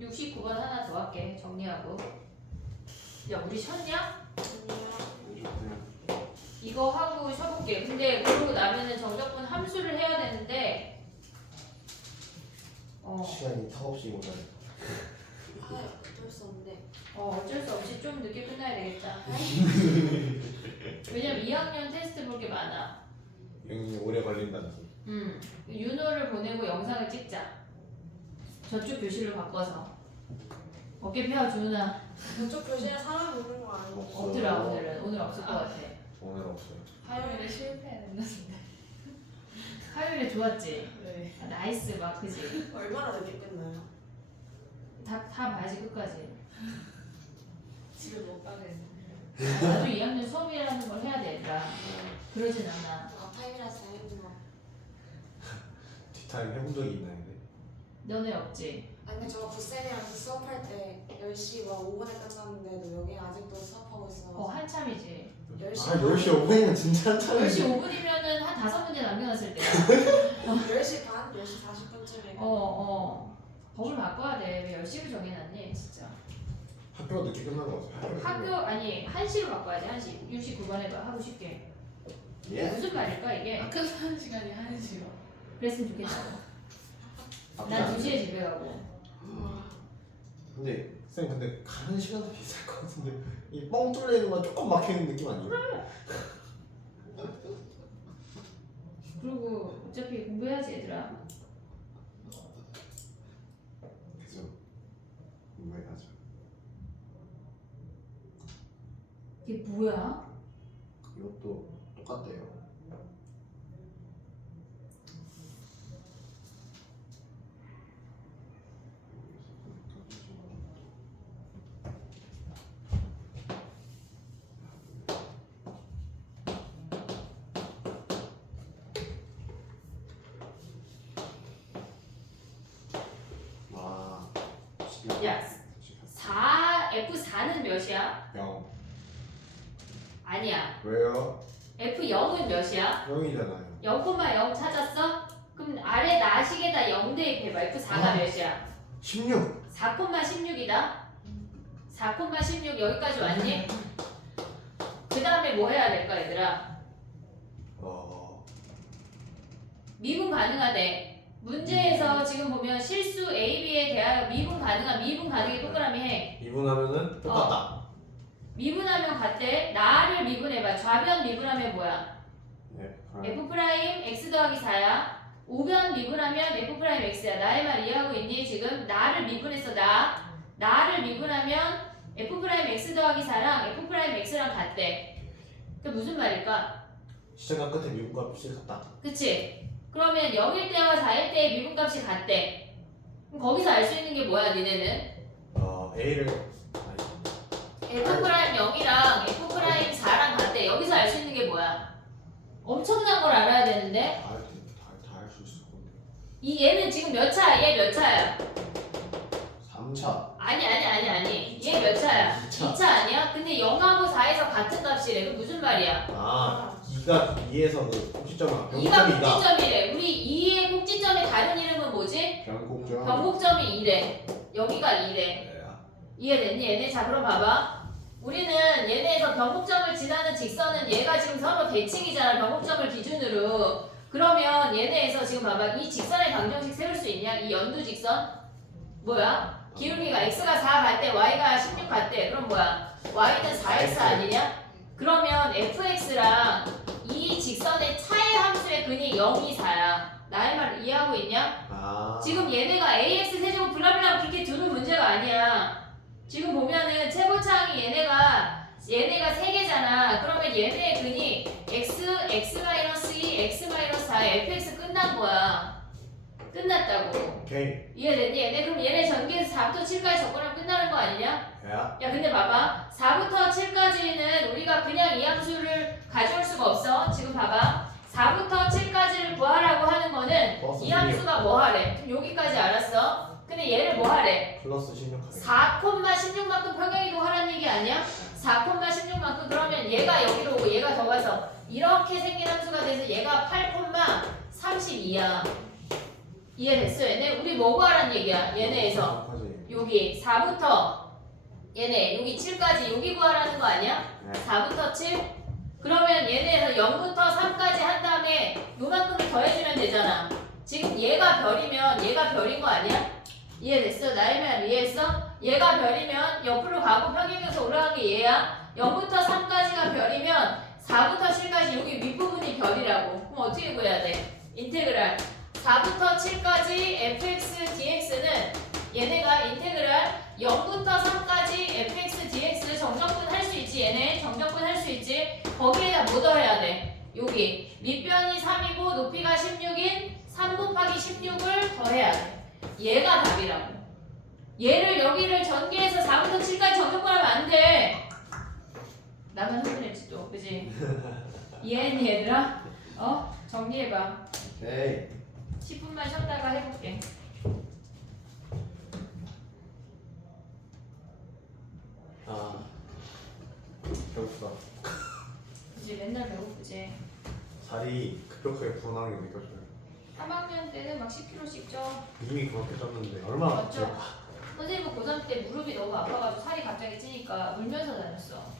69번 하나 더 할게. 정리하고. 야, 우리 쉬었냐? 이거 하고 쉬어볼게. 근데 그러고 나면은 정적분 함수를 해야 되는데 시간이 턱없이 모자라. 어쩔 수 없네. 어쩔 수 없이 좀 늦게 끝나야 되겠다. 왜냐면 2학년 테스트 볼 게 많아. 영이 오래 걸린다는. 윤호를 보내고 영상을 찍자. 저쪽 교실로 바꿔서. 어깨 펴, 주은아. 저쪽 교실에 사람 있는 거 아니고. 없더라, 오늘은. 오늘 없을 것 같아. 오늘 없어요. 화요일에 실패했는데. 화요일에 좋았지? 네. 아, 나이스, 막, 그지? 얼마나 늦게 끝나요? 다 봐야지, 끝까지. 집에 못 가겠네. 나도 2학년 수업이라는 걸 해야 돼, 얘들아. 그러진 않아. 타임이라서 다행인 거. 뒷타임 해본 적이 있나요? 근데? 너네 없지? 아니 저 부쌤이랑 그 수업할 때 10시 막 5분에 끝났는데도 여기 아직도 수업하고 있어. 한참이지. 10시 아 10시 5분이면 진짜 한참이지. 10시 5분이면은 한 5문제 남겨놨을 때야. 10시 반, 10시 40분쯤에. 법을 바꿔야 돼. 왜 10시를 정해놨니, 진짜. 학교가 늦게 끝난 거 같아요. 아니, 1시로 바꿔야지, 1시. 69번 해봐, 하고 쉽게. 예? 무슨 말일까, 이게? 끝나는 시간이 1시요. 그랬으면 좋겠다고. 난 2시에 집에 가고. 근데 쌤 근데 가는 시간도 비쌀 것 같은데 이 뻥 뚫려 있는 건 조금 막히는 느낌 아니에요? 그리고 어차피 공부해야지, 얘들아. 그죠? 공부해야죠. 이게 뭐야? 이것도 똑같대요. 와, 야, F4는 몇이야? 0. 아니야. 왜요? F0은 몇이야? 0이잖아요. 0,0 찾았어? 그럼 아래 나식에다 0 대입해봐. F4가 몇이야? 16. 4,16이다. 4,16 여기까지 왔니? 그 다음에 뭐 해야 될까, 얘들아? 미분 가능하대. 문제에서 지금 보면 실수 A, B에 대하여 미분 가능한 미분 가능의 동그라미 해. 미분하면은 똑같다. 미분하면 같대. 나를 미분해봐. 좌변 미분하면 뭐야? 네. F 프라임 X 더하기 4야. 우변 미분하면 F 프라임 X야. 나의 말 이해하고 있니? 지금 나를 미분했어. 나를 미분하면 F 프라임 X 더하기 4랑 F 프라임 X랑 같대. 그 무슨 말일까? 시작과 끝에 미분값이 같다. 그치? 그러면 0일 때와 4일 때의 미분값이 같대. 그럼 거기서 알 수 있는 게 뭐야, 니네는? A를 F 프라임 0이랑 F 프라임 4랑 같대. 여기서 알 수 있는 게 뭐야? 엄청난 걸 알아야 되는데. 다 할 수 있을 건데. 얘는 지금 몇 차야? 얘 몇 차야? 3차. 아니. 얘 몇 차야? 2차. 2차 아니야? 근데 0하고 4에서 같은 값이래. 그 무슨 말이야? 2가 2에서 그 꼭지점을 2가 꼭지점이래. 우리 2의 꼭지점의 다른 이름은 뭐지? 변곡점. 변곡점이 2래. 여기가 2래. 네. 이해됐니? 얘네 자 그럼 봐봐. 우리는 얘네에서 변곡점을 지나는 직선은 얘가 지금 서로 대칭이잖아. 변곡점을 기준으로. 그러면 얘네에서 지금 봐봐. 이 직선의 방정식 세울 수 있냐? 이 연두 직선? 뭐야? 기울기가 x가 4 갈 때 y가 16 갈 때 그럼 뭐야? y는 4x 아니냐? 그러면 fx랑 이 직선의 차이 함수의 근이 0이 4야. 나의 말 이해하고 있냐? 아. 지금 얘네가 ax 세제곱 블라블라 그렇게 두는 문제가 아니야. 지금 보면은 최고차항이 얘네가 3개잖아. 그러면 얘네의 근이 x-2, x-4, fx 끝난 거야. 끝났다고. 오케이. 이해됐니? 얘네 그럼 얘네 전개에서 4부터 7까지 접근하면 끝나는 거 아니냐? 야. 야 근데 봐봐 4부터 7까지는 우리가 그냥 이 함수를 가져올 수가 없어. 지금 봐봐 4부터 7까지를 구하라고 하는 거는 플러스 이 함수가 뭐 하래? 그럼 여기까지 알았어. 근데 얘를 뭐 하래? 플러스 16 하게. 4,16만큼 평행이동 하라는 얘기 아니야? 4,16만큼 그러면 얘가 여기로 오고 얘가 더 가서 이렇게 생긴 함수가 돼서 얘가 8,32야. 이해됐어 얘네? 우리 뭐 구하라는 얘기야 얘네에서 여기 4부터 얘네 여기 7까지 여기 구하라는 거 아니야? 네. 4부터 7? 그러면 얘네에서 0부터 3까지 한 다음에 요만큼을 더해주면 되잖아. 지금 얘가 별이면 얘가 별인 거 아니야? 이해됐어? 나의 말 이해했어? 얘가 별이면 옆으로 가고 평행에서 올라간 게 얘야. 0부터 3까지가 별이면 4부터 7까지 여기 윗부분이 별이라고. 그럼 어떻게 구해야 돼? 인테그랄 4부터 7까지 fx dx는 얘네가 인테그랄 0부터 3까지 fx dx를 정정분 할 수 있지. 얘네 정정분 할 수 있지. 거기에다 뭐 더해야 돼? 여기 밑변이 3이고 높이가 16인 3 곱하기 16을 더해야 돼. 얘가 답이라고. 얘를 여기를 전개해서 4부터 7까지 정정분하면 안 돼. 나만 흥분했지 또 그지? 이해했니 얘들아? 정리해봐. 오케이. 10분만 쉬었다가 해볼게. 아. 배고프다. 이제 맨날 배고프지. 살이 급격하게 불어나는 게 느껴져요. 3학년 때는 막 10kg씩 쪄. 이미 그렇게 쪘는데 얼마나 맞죠? 선생님은 고3 때 무릎이 너무 아파가지고 살이 갑자기 찌니까 울면서 다녔어.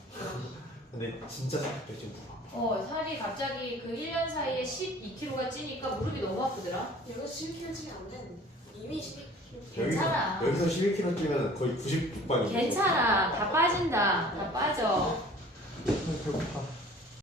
근데 진짜 살이 지금 부어. 살이 갑자기 그 1년 사이에 12kg가 찌니까 무릎이 너무 아프더라. 이거 11kg 찌면 안 되는데 이미 11kg. 괜찮아. 여기서 11kg 찌면 거의 96반이죠. 괜찮아. 다 빠진다. 다 빠져. 배고파.